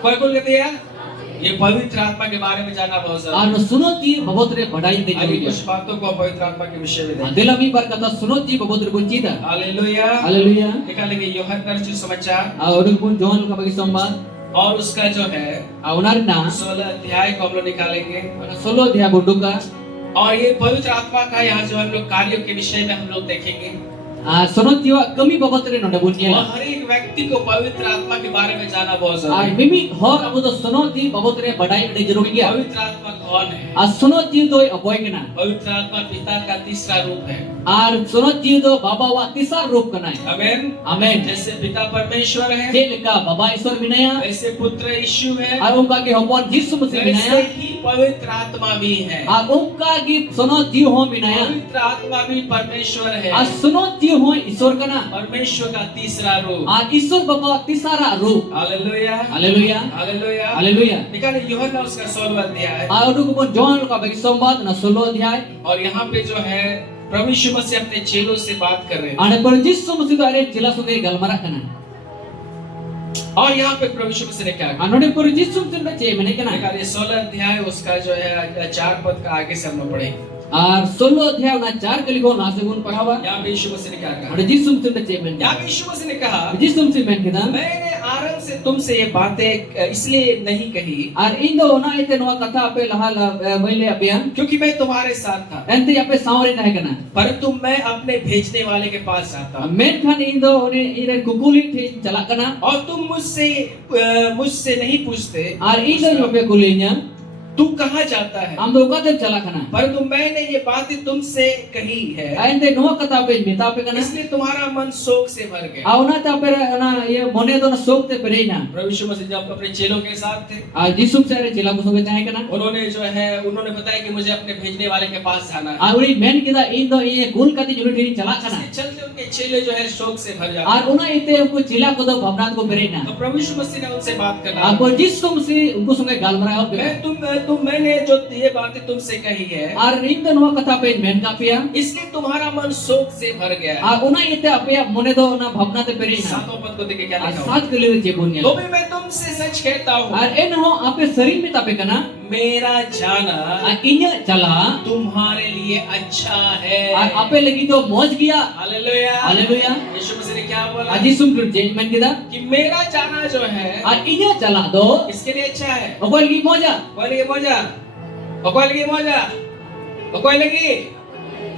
कोई कुल कर दिया ये पवित्र आत्मा के बारे में जानना बहुत जरूरी Ano sunod di baboter badai te है अभी jero कुछ dia. बातों को पवित्र आत्मा के विषय में देखें Adela mi berkata sunod di baboter kuncita. Hallelujah Haleluya. निकालेंगे यूहन्ना रचित समाचार Orang pun John ka bagi sombad. और उसका जो है Unar na 16 अध्याय को हम लोग निकालेंगे solo dia bunduka. और ये पवित्र आत्मा का यहाँ जो हम लोग कार्यों के विषय में हम लोग देखेंगे Sunod jiwa kami baboter no da और bunya. हर एक व्यक्ति को पवित्र आत्मा के बारे में जानना बहुत जरूरी Ar है mimi hor abu da sunod di baboter badai ade jero dia. पवित्र आत्मा कौन है A sunod di doi apoy kana. पवित्र आत्मा पिता का तीसरा रूप है Ar sunod di do baba wa tisar rup kana. Amen Amen. जैसे पिता परमेश्वर है Jeleka baba ईश्वर binaya. वैसे पुत्र यीशु है Ar unka ke hopon Jisu Masih वैसे binaya. ही पवित्र आत्मा भी है Ar unka ki sunod di ho binaya. पवित्र आत्मा भी परमेश्वर है Ar sunod di ho ईश्वर kana. परमेश्वर का तीसरा रूप Ar ईश्वर baba tisara rup. Hallelujah Haleluya. Hallelujah Haleluya. निकाले यूहन्ना उसका 16वां अध्याय Orang pun John ka bagi sombad na solo अध्याय. और यहाँ पे जो है प्रभु यीशु मसीह अपने चेलों से बात कर रहे हैं Ana पर Jisu Masih do are jela sungai galmara kana. और यहाँ पे प्रभु यीशु मसीह ने क्या कहा Anode पर Jisu Masih do che mene kana. निकाले 16 अध्याय उसका जो है 4 पद का आगे से हम लोग पढ़ेंगे Ar solo अध्याय ना 4 कली को नासेगुन पढ़ावा. यहाँ पे यीशु मसीह ने क्या कहा Ade Jisu Masih do che mene. यहाँ पे यीशु मसीह ने कहा Jisu Masih men kita. मैंने आरंभ से तुमसे ये बातें इसलिए नहीं कही Ar indo na ite no kata ape laha maile apian. क्योंकि मैं तुम्हारे साथ था Ente ape sauri tahe kana. परंतु मैं अपने भेजने वाले के पास जाता हूँ Men khan indo one ire kukuli the chalak kana. और तुम मुझसे नहीं पूछते Ar indo jo pe kulinya. तू कहाँ जाता है Am do ka te chalak kana. परंतु मैंने ये बातें तुमसे कही है Ente no kata ape mita ape kana. इसलिए तुम्हारा मन शोक से भर गया Auna ta pe na ye mone do na sok te pereina. प्रभु यीशु मसीह जब अपने चेलों के साथ थे Jisu se are chela ko sobe tahe kana. उन्होंने जो है उन्होंने बताया कि मुझे अपने भेजने वाले के पास जाना है Auri men kita indo ye gul kati juri thiri chalak kana. इसलिए चलते उनके चेले जो है शोक से भर जाते Ar una ite ko chila ko do bhavnat ko pereina. तो प्रभु यीशु मसीह ने उनसे बात करना Apo Jisu se unko sungai galmara ho pe. मैंने जो ये बातें तुमसे कही है Ar indo no kata pe men ka pia. इसलिए तुम्हारा मन शोक से भर गया है Ar una ite ape mone do na bhavnat te pereina. सातों पद को देखिए क्या Ar लिखा हुआ है। सात kali je bunya. तो भी मैं तुमसे सच कहता हूँ Ar en ho ape sarin mit ape kana. मेरा जाना inya chala तुम्हारे लिए अच्छा है। ape lagi to moj gaya hallelujah. haleluya यीशु मसीह ने क्या बोला aji sum tu judgment kita कि मेरा जाना जो है inya chala do किसके लिए अच्छा है? okoi lagi moja कोई लगी मौजा, कोई लगी मौजा, कोई लगी।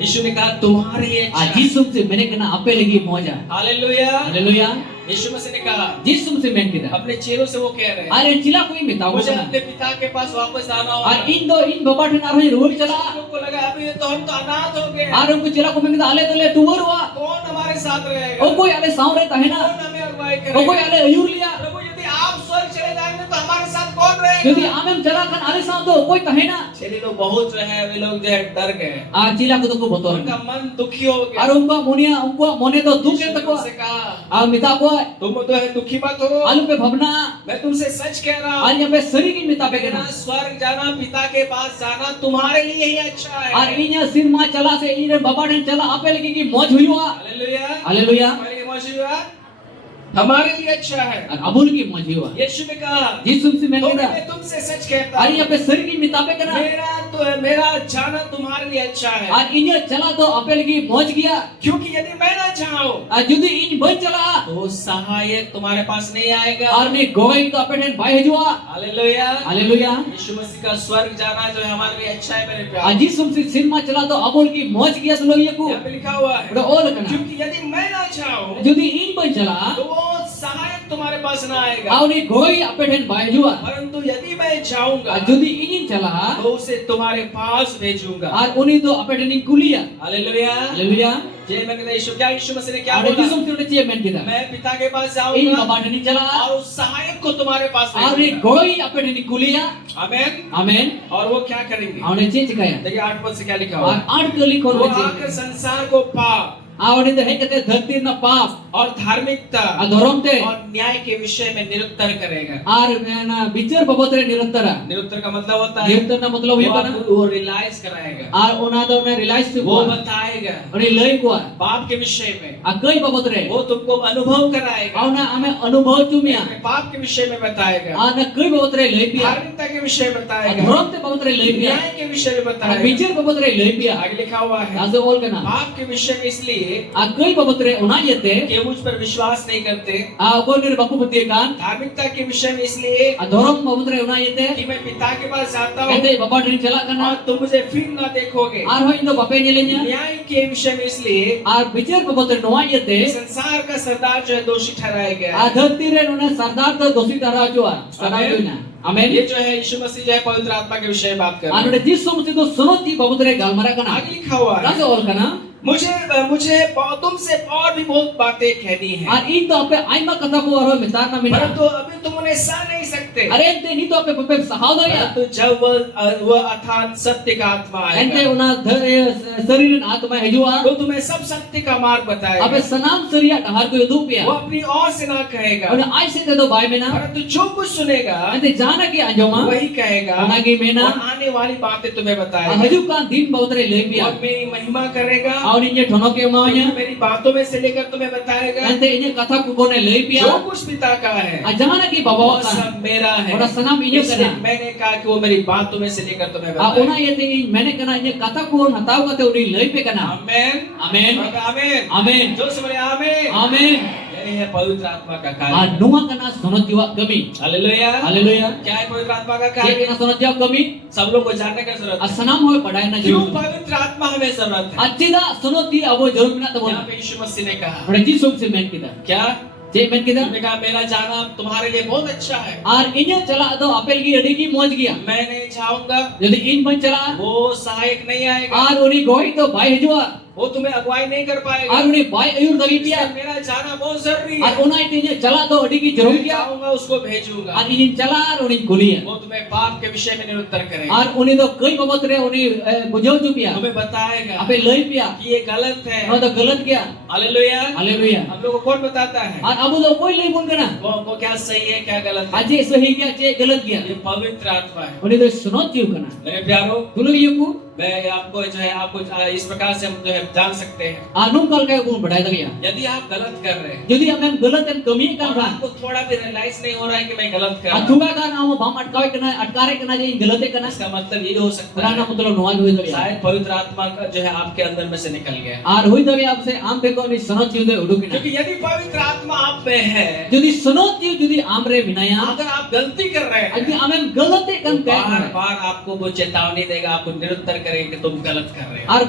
यीशु ने कहा तुम्हारे लिए अच्छा aji है। sum se mene kena ape lagi moja hallelujah. haleluya यीशु मसीह ने कहा aji sum se men kita अपने चेलों से वो कह रहे हैं are chila koi meta मुझे ko अपने पिता के पास वापस आना होगा। ar in baba than arhoi rul chala लोगों को लगा अभी तो हम तो अनाथ हो गए, ar unku chila ko men kita ale tole tuwarwa कौन हमारे साथ रहेगा, okoi ale saure tahena कौन हमें अगुवाई okoi करेगा। ale ayur liya प्रभु यदि आप स्वर्ग चले जाएंगे तो हमारे साथ कौन रहेगा? jodi amem chala kan ale saw to okoi tahena चेले लोग बहुत जो है वे लोग जो है डर गए, ar chila ko to ko botol उनका मन दुखी हो गया। ar unku monia unku mone to dukh Yeshu en ने takwa उनसे कहा ar mita ko तुम तो है दुखी मत हो, alu pe bhavna मैं तुमसे सच कह रहा ar हूँ yape sari ki mita pe मेरा kena स्वर्ग जाना पिता के पास जाना तुम्हारे लिए ही अच्छा ar है। inya sirma chala se ine baba than chala ape lagi ki moj huywa hallelujah. haleluya हमारे लिए मौजूद हुआ, हमारे लिए अच्छा है। ar abul ki moj huywa यीशु ने कहा jesus se men तो kita मैं तुमसे सच कहता ar हूँ yape sari ki mita pe kena मेरा जाना तुम्हारे लिए अच्छा है, ar inya chala to ape lagi moj gaya क्योंकि यदि मैं ना चाहूं ar jodi in ban chala तो सहायक तुम्हारे पास नहीं आएगा। ar ne goi to ape than bai hujwa hallelujah. haleluya यीशु मसीह का स्वर्ग जाना जो है हमारे लिए अच्छा है मेरे प्यारे। ar jesus se sirma chala to abul ki moj gaya to loye ko यहाँ पे लिखा हुआ है udah ol kana क्योंकि यदि मैं ना चाहूं jodi in ban chala तो वो सहायक तुम्हारे पास ना आएगा, au ne goi ape than bai hujwa परंतु यदि मैं चाहूंगा ar jodi in chala तो उसे तुम्हारे पास भेजूंगा। ar uni to ape than kulia hallelujah. haleluya जय मैं कहता यीशु क्या यीशु मसीह ने क्या ar बोला jesus tu cie men kita मैं पिता के पास in जाऊंगा baba than chala और उस सहायक को तुम्हारे पास ar ne भेजूंगा। goi ape than kulia आमेन। amen और वो क्या करेंगे? au ne cie cikaya देखिए 8 पद से क्या लिखा हुआ ar है? 8 kali kon वो cie आकर संसार को पाप au ne to he kate dharti na pap और धार्मिकता ar dorom te और न्याय के विषय में निरुत्तर करेगा। ar na bicar babotre niruttara निरुत्तर का मतलब होता है niruttara na matlab वो hu kana आपको वो रियलाइज कराएगा, ar ona do na realize tu वो ko बताएगा oni lei ko पाप के विषय में, a kai babotre वो तुमको अनुभव कराएगा, au na ame anubhav chumia पाप के विषय में बताएगा, a na kai babotre lei pia धार्मिकता के विषय में a बताएगा, dorom te babotre lei pia न्याय के विषय में a बताएगा। bicar babotre lei pia आगे लिखा हुआ है aso ol kana पाप के विषय में इसलिए a kai babotre ona yete कि मुझ पर विश्वास नहीं करते, a ko nir baku putih kan धार्मिकता के विषय में इसलिए a dorom babotre ona yete कि मैं पिता के पास जाता हूँ ete baba tani chala और kana तुम मुझे फिर ना देखोगे, ar hoy indo bape nyelenya न्याय के विषय में इसलिए ar bicar babotre noa yete संसार का सरदार जो है दोषी ठहराया गया a है। dharti re nona sardar to dosi tara jua tara joina amen ये जो है यीशु मसीह जो है पवित्र आत्मा के विषय में बात कर रहे हैं। anode jisu mesti to sonoti babotre galmara kana आगे लिखा हुआ है raso ol kana मुझे मुझे तुमसे और भी बहुत बातें कहनी है, ar in to ape aima kata ko aro metar na mina परंतु अभी तुम उन्हें सह नहीं सकते, are ente ni to ape bape sahau ya परंतु जब वह अथान सत्य का आत्मा ente आएगा una saririn atma hejua तो तुम्हें सब सत्य का मार्ग बताएगा। ape sanam saria dahar ko yudu वो pia अपनी ओर से ना कहेगा, una ai se te do bai mena परंतु जो कुछ सुनेगा ente jana ki anjoma वही कहेगा ona gi mena और आने वाली बातें तुम्हें a बताएगा। haju kan din babotre le वो pia मेरी महिमा करेगा, au ni nye thono ke maunya मेरी बातों में से लेकर तुम्हें बताएगा ente inye katha ku kone le जो pia कुछ पिता का है a jana ki baba वो ka सब मेरा है। ona sanam inye इसलिए kana मैंने कहा कि वो मेरी बातों में से लेकर तुम्हें a बताएगा। ona yete in mene kana inye katha ku hatau kate uni le pe kana amen amen amen amen जो समझे आमेन। amen यही है पवित्र आत्मा का a कार्य। nuwa kana sonot jiwa kami hallelujah. haleluya क्या है पवित्र आत्मा का je कार्य? kana sonot jiwa kami सब लोग को जानने का जरूरत a है। sanam hoy padai na क्यों jurut पवित्र आत्मा हमें जरूरत है? achida sonot di abo jarut mina tabon यहाँ पे यीशु मसीह ने कहा ora jisu se men kita क्या? je men kita उन्होंने कहा मेरा जाना तुम्हारे लिए बहुत अच्छा है, ar inya chala do apel gi adi ki moj gaya मैं नहीं चाहूंगा jodi in ban chala वो सहायक नहीं आएगा, ar uni goi to bai hejua वो तुम्हें अगुवाई नहीं कर पाएगा। ar uni bai ayur dali इसलिए pia मेरा जाना बहुत जरूरी ar है, ona ite inya chala do adi ki jarut मैं gaya चाहूंगा उसको भेजूंगा, ar in chala ar uni kuliya वो तुम्हें पाप के विषय में निरुत्तर करेगा, ar uni do kai babotre uni bujau tu pia तुम्हें बताएगा ape lei pia कि ये गलत है। no to galat gaya hallelujah. haleluya हम लोग को कौन बताता है ar abu do koi lei bun kana वो क्या सही है क्या गलत है? aje sahi gaya je galat gaya ये पवित्र आत्मा है। uni do sunot jiu kana मेरे प्यारो tulu yuku मैं आपको जो है आपको इस प्रकार से हम जो है जान सकते हैं anum kal kay bun badai da gaya यदि आप गलत गलत कर रहे हैं Jadi amem galat dan kami kan और kan. आपको थोड़ा भी रियलाइज नहीं हो रहा है कि मैं गलत कर रहा हूँ, Athunga kan amo bam atkare kana je galate kana. इसका मतलब ये हो सकता Rana है mutlo noa hui dare. शायद पवित्र आत्मा का जो है आपके अंदर में से निकल गया, Ar hui dare apse am pe ko ni sanot jude udukina. क्योंकि यदि पवित्र आत्मा आप में है, Jadi sanot ju jadi amre binaya. अगर आप गलती कर रहे हैं Jadi amem galate kan बार kan. बार आपको वो चेतावनी देगा, आपको निरुत्तर करेगा कि तुम गलत कर रहे हो। Ar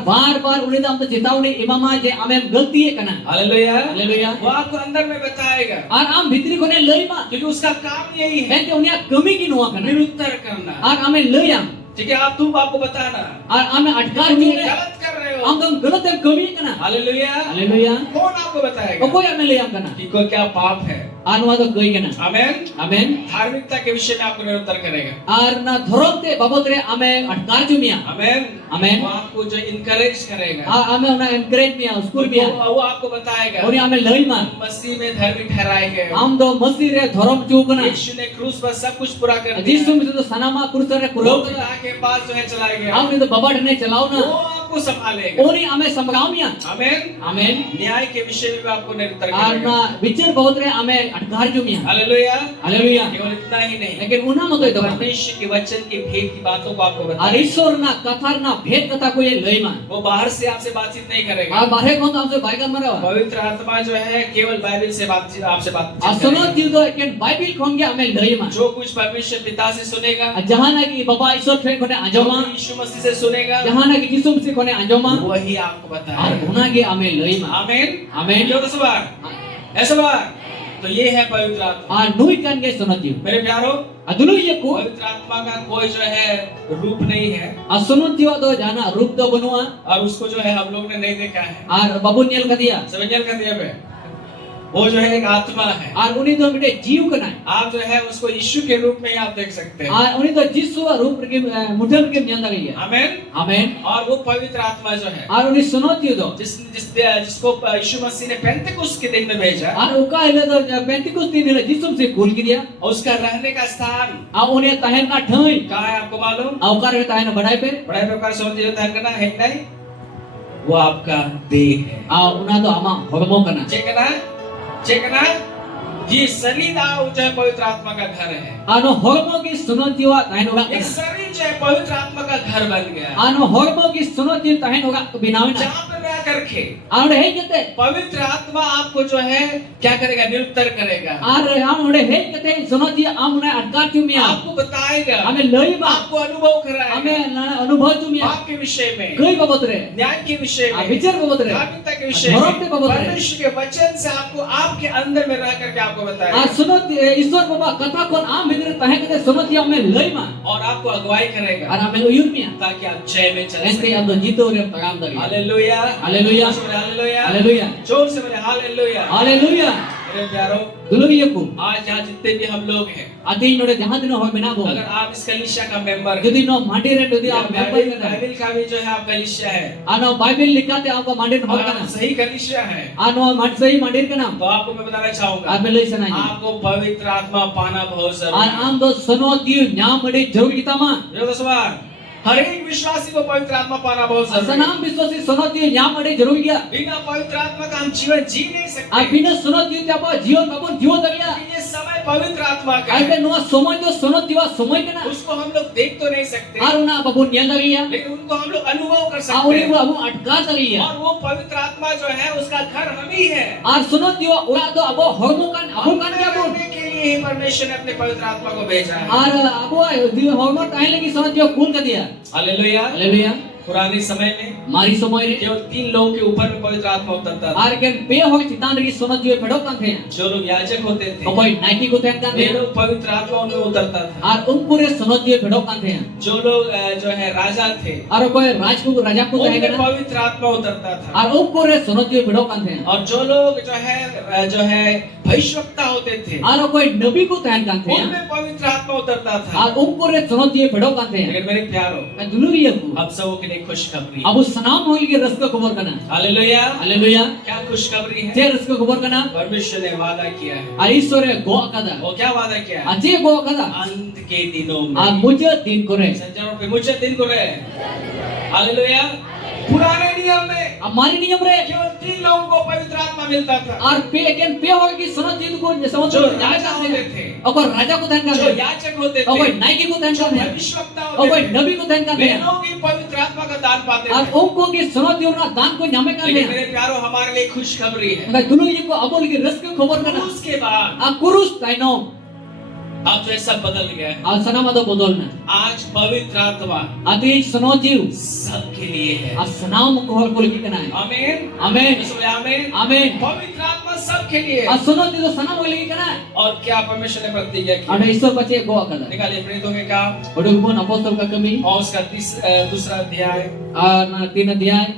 bar uni da am to chetaune imama je amem galti e kana. Hallelujah, Haleluya. वो आपको अंदर में बताएगा, Ar am bhitri kone lei ma. क्योंकि उसका काम यही है Ente unia kami ki noa kana. निरुत्तर करना। Ar ame lei am. ठीक है, आप तुम आपको बताना Ar ame atkar तुम ju गलत कर रहे हो। am dong galat em kami kana. Hallelujah, Haleluya. कौन आपको बताएगा Okoi ame lei am kana. कि कोई क्या पाप है? Anu ado koi kana. आमेन। Amen. धार्मिकता के विषय में आपको निरुत्तर करेगा। Ar na dhoromte babotre ame atkar ju mia. आमेन, आमेन। वो आपको जो इनकरेज करेगा, Ame una encourage mia, uskur mia. वो आपको बताएगा Oni ame lei ma. मसीह में धर्मी ठहराए गए हो। Am do masjid re dhorom ju kana. यीशु ने क्रूस पर सब कुछ पूरा कर दिया। Jisu mi to sanama kurusar re वो kurau kana. पिता के पास जो है चलाए गया, Am ni to baba dhne chalao वो na. आपको संभालेगा। Oni ame samgao mia. आमेन। Amen. न्याय के विषय में भी आपको निरुत्तर Ar करेगा। na bichar babotre ame atkar ju mia. Hallelujah. Haleluya. केवल इतना ही नहीं, Lekin una mo to itu. परमेश्वर के वचन की भेद की बातों को आपको Ar बताएगा। Ishwar na kathar na bhed katha ko ye lei ma. वो बाहर से आपसे बातचीत नहीं करेगा। Ar barhe kon to amse baikan mara. पवित्र आत्मा जो है केवल बाइबल से बातचीत आपसे Ar बातचीत sanot करेगा। ju do ken Bible kon ge ame lei ma. जो कुछ परमेश्वर पिता से सुनेगा, Jahan na ki baba Ishwar thek kone जो anjoma. कुछ यीशु मसीह से सुनेगा, Jahan na ki Jisu msi kone anjoma. वही आपको Ar बताएगा। una ge ame lei ma. आमेन। Amen. जो तो बार ऐसा बार तो ये है पवित्र आत्मा। Ar nui kan ge sanot ju. मेरे प्यारो, Adulu ye ko. पवित्र आत्मा का कोई जो है रूप नहीं है Ar sanot ju do jana rup do banua. और उसको जो है हम लोग ने नहीं देखा है। Ar babu nyel ka dia. समझिए का दिया पे वो जो है एक आत्मा है। Ar uni do mite jiu kana. आप जो है उसको यीशु के रूप में ही आप देख सकते हैं। Ar uni do Jisu rup ke mudal ke nyanda gaya. Amen. Amen. और वो पवित्र आत्मा जो है Ar uni sanot ju do. जिसको यीशु मसीह ने पेंतेकुस्त के दिन में भेजा, Ar uka ele do Pentecost din ele Jisu se kul giya. और उसका रहने का स्थान A uni tahen na thai. कहाँ है आपको मालूम? A ukar re tahen badai pe. बड़े प्रकार से होती है करना है नहीं, वो आपका देह है। A una do ama hormo kana. चेकना ये शरीर जो है पवित्र आत्मा का घर है। Ano hormo ki sanot ju tahen ora ये kana. शरीर जो है पवित्र आत्मा का घर बन गया, Ano hormo ki sanot ju tahen ora binawina. जहाँ पर रह करके Ar he jete. पवित्र आत्मा आपको जो है क्या करेगा? निरुत्तर करेगा, Ar am ore he jete sanot ju am una atkar ju mia. आपको बताएगा, Ame lei ma. आपको अनुभव कराएगा Ame anubhav ju mia. पाप के विषय में, Koi babotre. न्याय के विषय A में, bichar babotre. धार्मिकता के विषय धर्म के में, बाबत है। परमेश्वर के वचन से आपको आपके अंदर में रह करके आपको Ar बताएगा sunot Ishwar baba katha kon am bidre tahen kete sanot ju ame lei ma. और आपको अगुवाई करेगा Ar ame uyur mia. ताकि आप जय में चल Este सकें। am do jito re tagam dagi. Hallelujah, hallelujah. Hallelujah, Haleluya. जोर से बोले हालेलुया। Haleluya. मेरे प्यारो, Dulu ye ku. आज यहाँ जितने भी हम लोग हैं, Ati node jahan dino hoy bena bo. अगर आप इस कलीसिया का मेंबर हैं, Jodi no mandi re jodi या am member kana. बाइबल का भी जो है आप कलीसिया है Ano Bible likate aap mandi no और kana. आप सही कलीसिया है, Ano mandi sahi mandir kana. तो आपको मैं बताना चाहूंगा, Ar belai sana ji. आपको पवित्र आत्मा पाना बहुत Ar जरूरी है। am do sanot ju nyam mandi jarur kita ma. जो तो सवाल, हर एक विश्वासी को पवित्र आत्मा पाना बहुत जरूरी है। Sanam biswasi sanot ju nyam mandi jarur gya. बिना पवित्र आत्मा का हम जीवन जी नहीं सकते। Ar bina sanot ju tyapa jion babon jion dagya. ये समय पवित्र आत्मा का Ar है, be no somoy jo sanot jiwa somoy kana. उसको हम लोग देख तो नहीं सकते, Ar una babon nyal dagya. लेकिन उनको हम लोग अनुभव कर A सकते uni हैं। bu abu atkar dagya. और वो पवित्र आत्मा जो है उसका घर हम ही है। Ar sanot ju ora do abo hormo kan abu kan हमें jabon. रहने के लिए ही परमेश्वर ने अपने पवित्र आत्मा को भेजा है। Ar abu hormo tahen lagi sanot ju kul ka dia. Hallelujah. Haleluya. पुराने समय में Mari somoy re. केवल 3 लोगों के ऊपर में पवित्र आत्मा उतरता था। Ar ken pe hoy chitan lagi sanot ju pedok kan the. जो लोग याजक होते थे, Koy naiki ko ten kan way the. लोग पवित्र आत्मा उनमें उतरता था। Ar umpure sanot ju pedok kan the. जो लोग जो है राजा थे, Ar koy raj ko raja ko tahen उनमें kana. पवित्र आत्मा उतरता था। Ar umpure sanot ju pedok kan the. और जो लोग जो है भविष्यवक्ता होते थे, Ar koy nabi ko tahen kan the. उनमें पवित्र आत्मा उतरता था। Ar umpure sanot ju pedok kan the. लेकिन मेरे प्यारो, Dulu ye ku. हम सबों के लिए खुशखबरी है। Abu sanam hoy ge raska khobor kana. Hallelujah. Haleluya. क्या खुशखबरी है? Je raska khobor kana. परमेश्वर ने वादा किया है। Ar Ishware go akada. वो क्या वादा किया है? Aje go akada. अंत के दिनों Ar में mujhe din kore. संजरों पे मुझे दिन को रहे। हालेलुया। पुराने नियम में हमारी नियम रे केवल 3 लोगों को पवित्र आत्मा मिलता था। और पे अगेन पे होगी सुनो जीत को जो समुद्र राजा होते थे, और राजा को ध्यान जो करते हैं याजक होते और कोई थे, नायकी को ध्यान जो करते हैं भविष्यवक्ता और होते कोई थे, नबी को ध्यान करते वे हैं लोग ही पवित्र आत्मा का दान पाते और थे। उनको की सुनो जीवना दान को न्यामे करते लेकिन हैं मेरे प्यारों, हमारे लिए खुशखबरी है, मगर दुनु ये को अबोल की रस को खबर करना उसके बाद आ कुरुस ताइनो अब जो है सब बदल गया है। आ सना मदो बदलना आज पवित्र आत्मा आती सुनो जीव सबके लिए है। आ सनाम को हर को लिखी करना है आमीन, आमीन इसलिए आमीन। आमीन पवित्र आत्मा सबके लिए आ है। सुनो जीव सनाम को लिखी करना है और क्या परमेश्वर ने प्रतिज्ञा की? और ईश्वर बच्चे गो करना निकालिए प्रेरितों के काम और बुन अपोस्तल का कमी और उसका दूसरा अध्याय और ना 3 अध्याय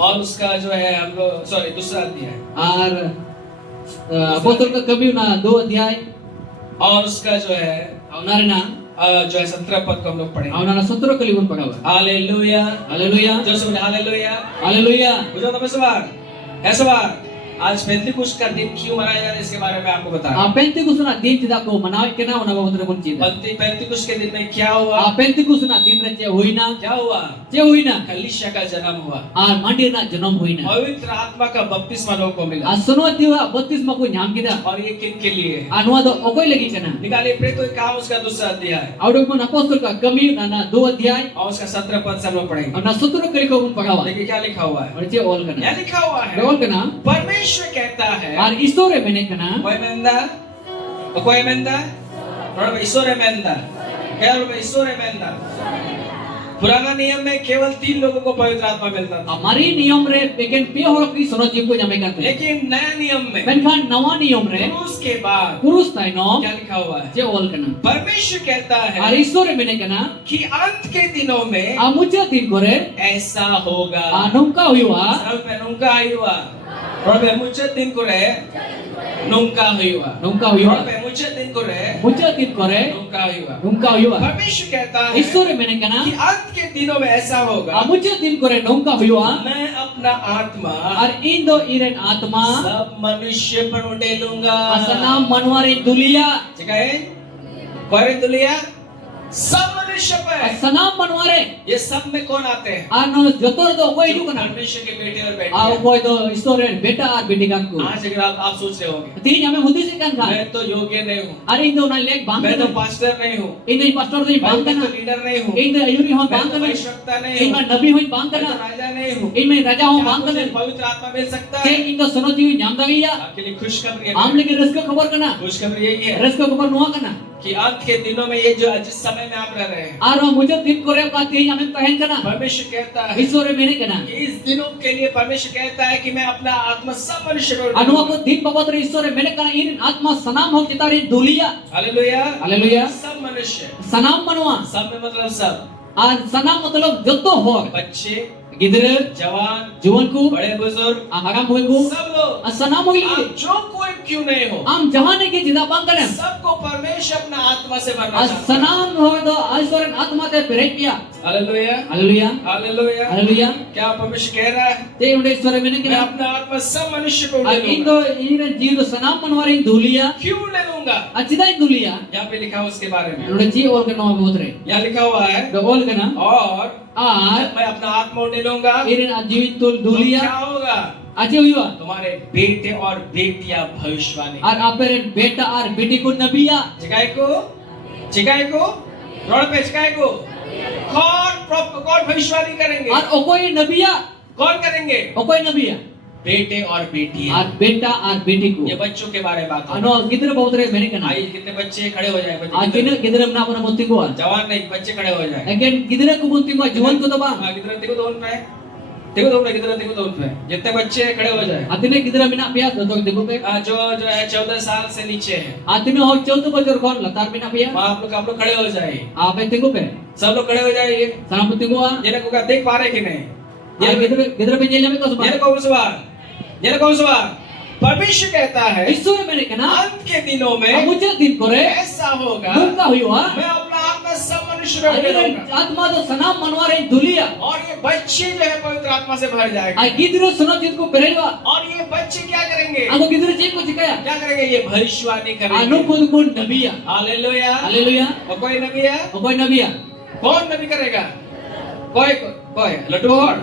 और उसका जो है हम लोग दूसरा अध्याय और अपोस्तल का कमी ना 2 अध्याय और उसका जो है అవునారనా जो है 17 पद को हम लोग पढ़े। అవునారనా 17 కలిగున్ పడవ हालेलुया, हालेलुया जो सुन हालेलुया, हालेलुया बुझो तो है सवाल। आज पेंतिकुस्त का दिन क्यों मनाया जा रहा है इसके बारे में आपको बता रहा ఆ పెంతికుస్తు నా దీన్ చిదా को मनावे केना होना बहुत रे मुंची हूं। पेंतिकुस्त के दिन में क्या हुआ? ఆ పెంతికుస్తు నా దీन रे जे होइना क्या हुआ? जे होइना कलीसिया का जन्म हुआ, आ मंदिर ना जन्म होइना पवित्र आत्मा का बपतिस्मा लोगों को मिला। आ सुनो दिवा 32 मको न्याम किदा और ये किन के लिए है? आ नुआ दो ओकोई लगी केना निकालिए प्रेरितों के काम उसका दूसरा अध्याय आउडो मन अपोस्तल का कमी ना 2 अध्याय और उसका 17 पद से हम लोग पढ़ेंगे। और ना 17 कलिको गुन पढ़ावा देखिए क्या लिखा हुआ है। और जे ओल कना क्या लिखा हुआ है? ओल कना परमेश्वर कहता है, और ईश्वर मैंने कना कोई मेंदा ईश्वर मेंदा क्या ईश्वर मेंदा। पुराना नियम में केवल 3 लोगों को पवित्र आत्मा मिलता था, हमारी नियम रे लेकिन पे हो की सुनो जीव को न्यामे करते लेकिन नया नियम में मेनखान नवा नियम रे उसके बाद पुरुष ताइनो क्या लिखा हुआ है? जे ओल कना परमेश्वर कहता और है ईश्वर मैंने कना कि अंत के दिनों में आ मुझे दिन करे ऐसा होगा। आ नौका हुआ सब पे नुंका हुआ, प्रभु मुझे दिन करे नुंका हुआ, नौका हुआ प्रभु मुझे दिन करे मुझे दिन करे नुंका हुआ। नौका हुआ परमेश्वर कहता है ईश्वर मैंने कना कि अंत के दिनों में ऐसा होगा, आ मुझे दिन करे नौका हुआ मैं अपना आत्मा और इन दो इरेन आत्मा सब मनुष्य पर उड़ेलूंगा। असनाम मनवारे दुलिया ठीक है? कौन दुलिया? सब मनुष्य पर। असनाम मनवारे ये सब में कौन आते हैं? आ नो जतोर दो कोई जो जो कना परमेश्वर के बेटे और आ बेटियां। कोई दो ईश्वर बेटा और बेटी का को आज अगर आप सोच रहे होंगे तीन हमें बुद्धि से कान खा मैं तो योग्य नहीं हूँ, अरे इन दो ना लेक बांध मैं तो कर पास्टर नहीं हूँ, इन दो पास्टर नहीं बांध मैं करना तो लीडर नहीं हूँ, इन दो अयूरी हो मैं बांध तो करना भविष्यवक्ता नहीं इन हूँ, में नबी हो बांध मैं तो करना राजा नहीं हूँ। इन में राजा हो क्या बांध मुझे करना पवित्र आत्मा मिल सकता के है? इन दो सुनो जी नाम दगिया आपके लिए खुशखबरी है। आम लेके रस को खबर करना खुशखबरी यही है रस को खबर नुआ करना कि अंत के दिनों में ये जो जिस समय में आप रह रहे हैं, और मुझे दिन करे का तीन हमें पहन करना परमेश्वर कहता है ईश्वर मैंने करना कि इस दिनों के लिए परमेश्वर कहता है कि मैं अपना आत्मा सब मनुष्य पर अनुवा को दिन पवित्र ईश्वर मैंने करना इन आत्मा सनाम हो चितारी दुलिया हालेलुया, हालेलुया सब मनुष्य, सनाम मनवा सब में मतलब सब, और सनाम मतलब जतो हो बच्चे, गिदरे जवान, जीवन को बड़े बुजुर्ग, हराम होए को सब लोग, सनाम होई आप जो कोई क्यों नहीं हो, आम जहां ने के जिदा बांग करे सबको परमेश्वर अपना आत्मा से भरना और चाहता है। सनाम हो दो ईश्वर आत्मा ते प्रेरित हालेलुया, हालेलुया हालेलुया। हालेलुया क्या परमेश्वर कह रहा है? ते उडे ईश्वर मैंने मैं के अपना आत्मा सब मनुष्य को और ले इन लूंगा। दो इन जीव सनाम मनवारी दुलिया क्यों ले लूंगा? अचिदा दुलिया यहाँ पे लिखा हुआ उसके बारे में, उडे जी और के नो मोतरे यहाँ लिखा हुआ है दो ओल के ना और आर मैं अपना आत्मा ले लूंगा। इरेन जीवित तुल तो दुलिया क्या होगा? अच्छे हुआ तुम्हारे बेटे और बेटियां भविष्यवाणी, और आपरे बेटा और बेटी को नबिया चिकाई को रोड पे चिकाई को कौन भविष्यवाणी करेंगे? और ओकोई नबिया कौन करेंगे? ओकोई नबिया बेटे और बेटियां। और बेटा और बेटी को ये बच्चों के बारे में बात है। अनो गिदर बहुत रे मैंने कहना आइए कितने बच्चे खड़े हो जाए, आ बच्चे किन गिदर ना अपना मुत्ती को जवान नहीं, बच्चे खड़े हो जाए। अगेन गिदर को मुत्ती को जीवन को तो बा किधर देखो तो उन पे, देखो तो किधर देखो तो उन पे जितने बच्चे खड़े हो जाए। आतिने गिदर बिना पिया तो देखो पे जो है 14 साल से नीचे है, आतिने हो 14 बजर कौन लतार बिना पिया आप लोग खड़े हो जाए, आप देखो पे सब लोग खड़े हो जाइए। सनापति को जिन्हें को देख पा रहे कि नहीं? गिदर पे जेल में को जिन्हें को सवाल परमेश्वर कहता है ईश्वर मैंने कहना अंत के दिनों में मुझे दिन करे ऐसा होगा, दुखा हुआ मैं अपना आत्मा सब मनुष्य में ले लूंगा आत्मा तो सनाम मनवारे दुलिया और ये बच्चे जो है पवित्र आत्मा से भर जाएंगे। आ गिदर सुनो जित को परेवा और ये बच्चे क्या करेंगे? आगो गिदर जे को चिकाया क्या करेंगे? ये भविष्यवाणी करेंगे। अनुकुल को नबिया हालेलुया, हालेलुया और कोई नबी है? कोई नबिया कौन नबी करेगा? कोई लट्टू और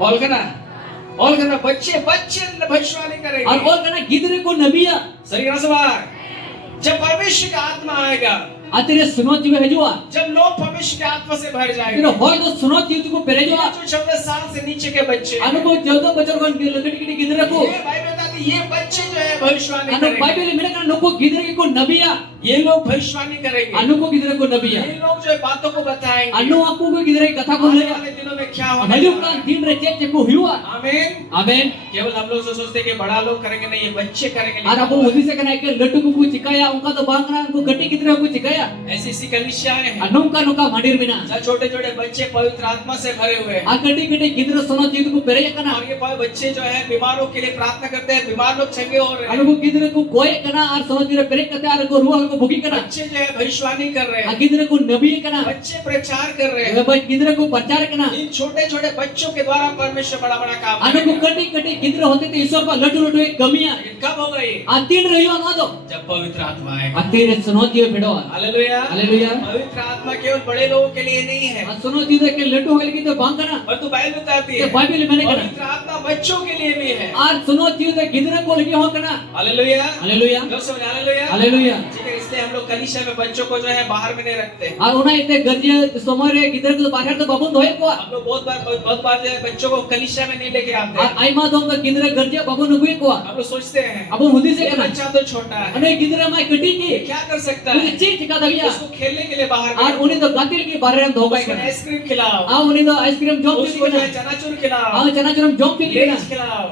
ऑल करना बच्चे भविष्यवाणी और करेंगे और करना गिदरे को नबिया सही ना सवाल जब परमेश्वर का आत्मा आएगा आतेरे सुनो जीवे हजुआ जब लोग परमेश्वर के आत्मा से भर तेरे जाएंगे होय तो सुनो जीव को पेरेजुआ जो 14 साल से नीचे के बच्चे अनुभव 14 बच्चों को लकड़ी गिदरे को ये बाइबल बताती है, ये बच्चे जो है भविष्यवाणी अनु करेंगे बाइबल में कहना नको गिदरे को नबिया ये लोग भविष्यवाणी करेंगे अनु को गिदरे को नबिया ये लोग जो है बातों को बताएंगे अनु आपको को गिदरे कथा को आने ले वाले दिनों में क्या होने हजू वाला का है। दिन रे चेक को हुआ आमीन आमेन केवल हम लोग सोचते हैं कि बड़ा लोग करेंगे नहीं ये बच्चे करेंगे और आपको उसी से कहना है कि लड्डू को चिकाया उनका तो बांगना को गट्टी कितने को चिकाया ऐसी ऐसी कलीसियाएं हैं अनु का नुका मंदिर में ना जहाँ छोटे छोटे बच्चे पवित्र आत्मा से भरे हुए हैं आ गट्टी गट्टी गिदरे सुनो जीव को पेरे कना और ये बच्चे जो है बीमारों के लिए प्रार्थना करते हैं बीमार लोग चंगे हो रहे हैं अनु को गिदरे को कोय कना और समझ गिरे पेरे कते और को रुआ को भुगी कना बच्चे जो है भविष्यवाणी कर रहे आ हैं गिदरे को नबी कना बच्चे प्रचार कर रहे हैं भाई गिदरे को प्रचार कना इन छोटे छोटे बच्चों के द्वारा परमेश्वर बड़ा बड़ा काम अनु को करेगा। गट्टी गट्टी गिदरे होते थे ईश्वर पर लड्डू लड्डू एक गमिया लेकिन कब होगा ये आ तीन रहियो ना दो जब पवित्र आत्मा आएगा आ तेरे सुनो जीव फेडो हालेलुया हालेलुया पवित्र आत्मा केवल बड़े लोगों के लिए नहीं है आ सुनो जीव के लड्डू होले की तो बांगना और तू बाइबल बताती ये है बाइबल मैंने कना पवित्र आत्मा बच्चों के लिए भी है और सुनो जीव के गिदरे को लगी हो कना हालेलुया हालेलुया जो समझ हालेलुया हालेलुया ठीक है इसलिए हम लोग कलीसिया में बच्चों को जो है बाहर में नहीं रखते और उना इते गरजे समोरे गिदरे को बाहर तो बाबून धोए को हम लोग बहुत बार जो है बच्चों को कलीसिया में नहीं लेके आते और आई मा दोंगा गिदरे गरजे बाबून हुए को हम लोग सोचते हैं अब मुदी से ये कना बच्चा तो छोटा है अने गिदरे में कटी ये की क्या कर सकता मुझे है चीज चिका दगिया उसको खेलने के लिए बाहर और उन्हें तो गातिल की बाहर हम धोगा उसको कना आइसक्रीम खिलाओ आ उन्हें तो आइसक्रीम जॉब पी उसको जो कना है चनाचूर खिलाओ आ चना चरम जॉब पी कना लेज खिलाओ